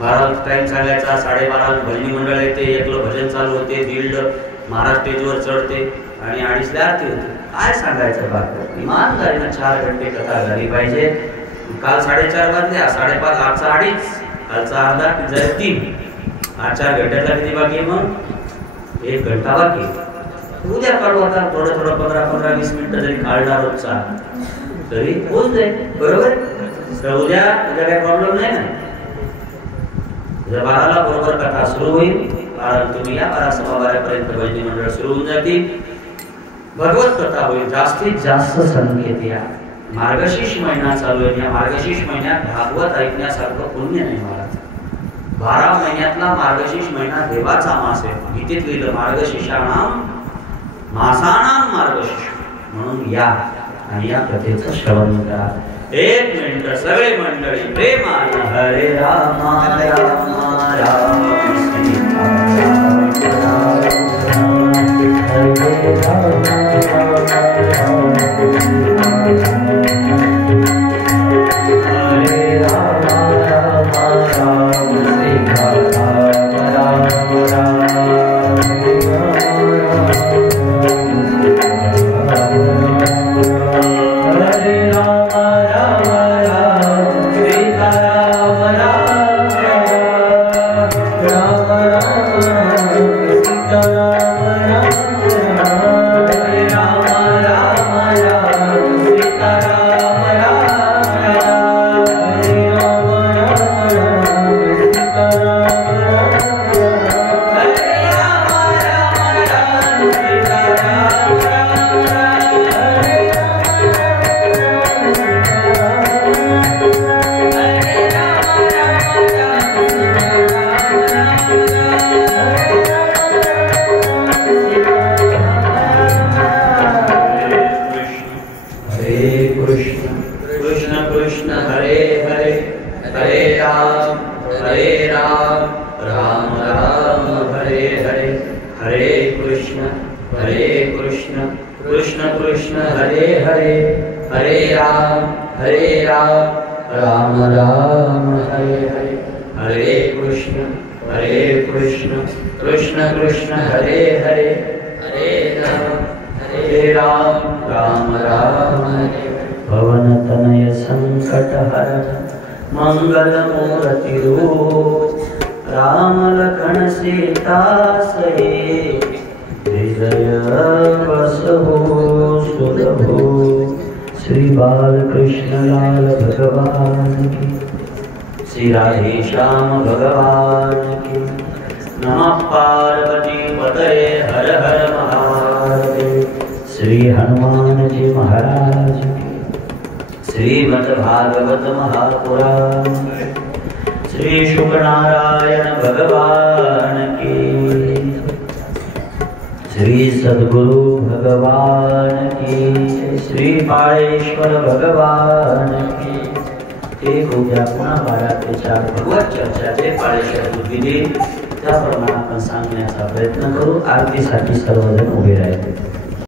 महाराज टाइम सांगायचा, 12:30 भजनी मंडळ येते, एकलं भजन चालू होते, 1:30 महाराज स्टेजवर चढते आणि 2:30 आरती होते. काय सांगायचं बाकी? इमानदारीनं 4 घंटे कथा झाली पाहिजे. काल 4:30 वाजले, 5:30, आजचा 2:30, कालचा अर्धा, 3. आज 4 घंट्यातला किती बाकी आहे? मग 1 घंटा बाकी. उद्या काढू. आता थोडं 15-20 मिनिटं जरी काढला रोजचा तरी होऊन जाईल. बरोबर? तर उद्या काही प्रॉब्लेम नाही ना. 12ला बरोबर कथा सुरू होईल. तुम्ही या 12:15 भजनी मंडळ सुरू होऊन जातील. भगवत कथा होईल. जास्तीत जास्त संख्येत या. मार्गशीर्ष महिना चालू आहे. या मार्गशीर्ष महिन्यात भागवत ऐकण्यासारखं पुण्य नाही महाराज. 12 महिन्यातला मार्गशीर्ष महिना देवाचा मास आहे. गीतेत लिहिलं मार्गशीर्षाणाम मासानाम मार्गशीर्ष. म्हणून या आणि या कथेचं श्रवण करा. 1 मिनिट सगळे मंडळी प्रेमाने हरे राम राम राम सीता हरे राम त्याप्रमाणे आपण सांगण्याचा प्रयत्न करू. आरतीसाठी सर्वजण उभे राहिले.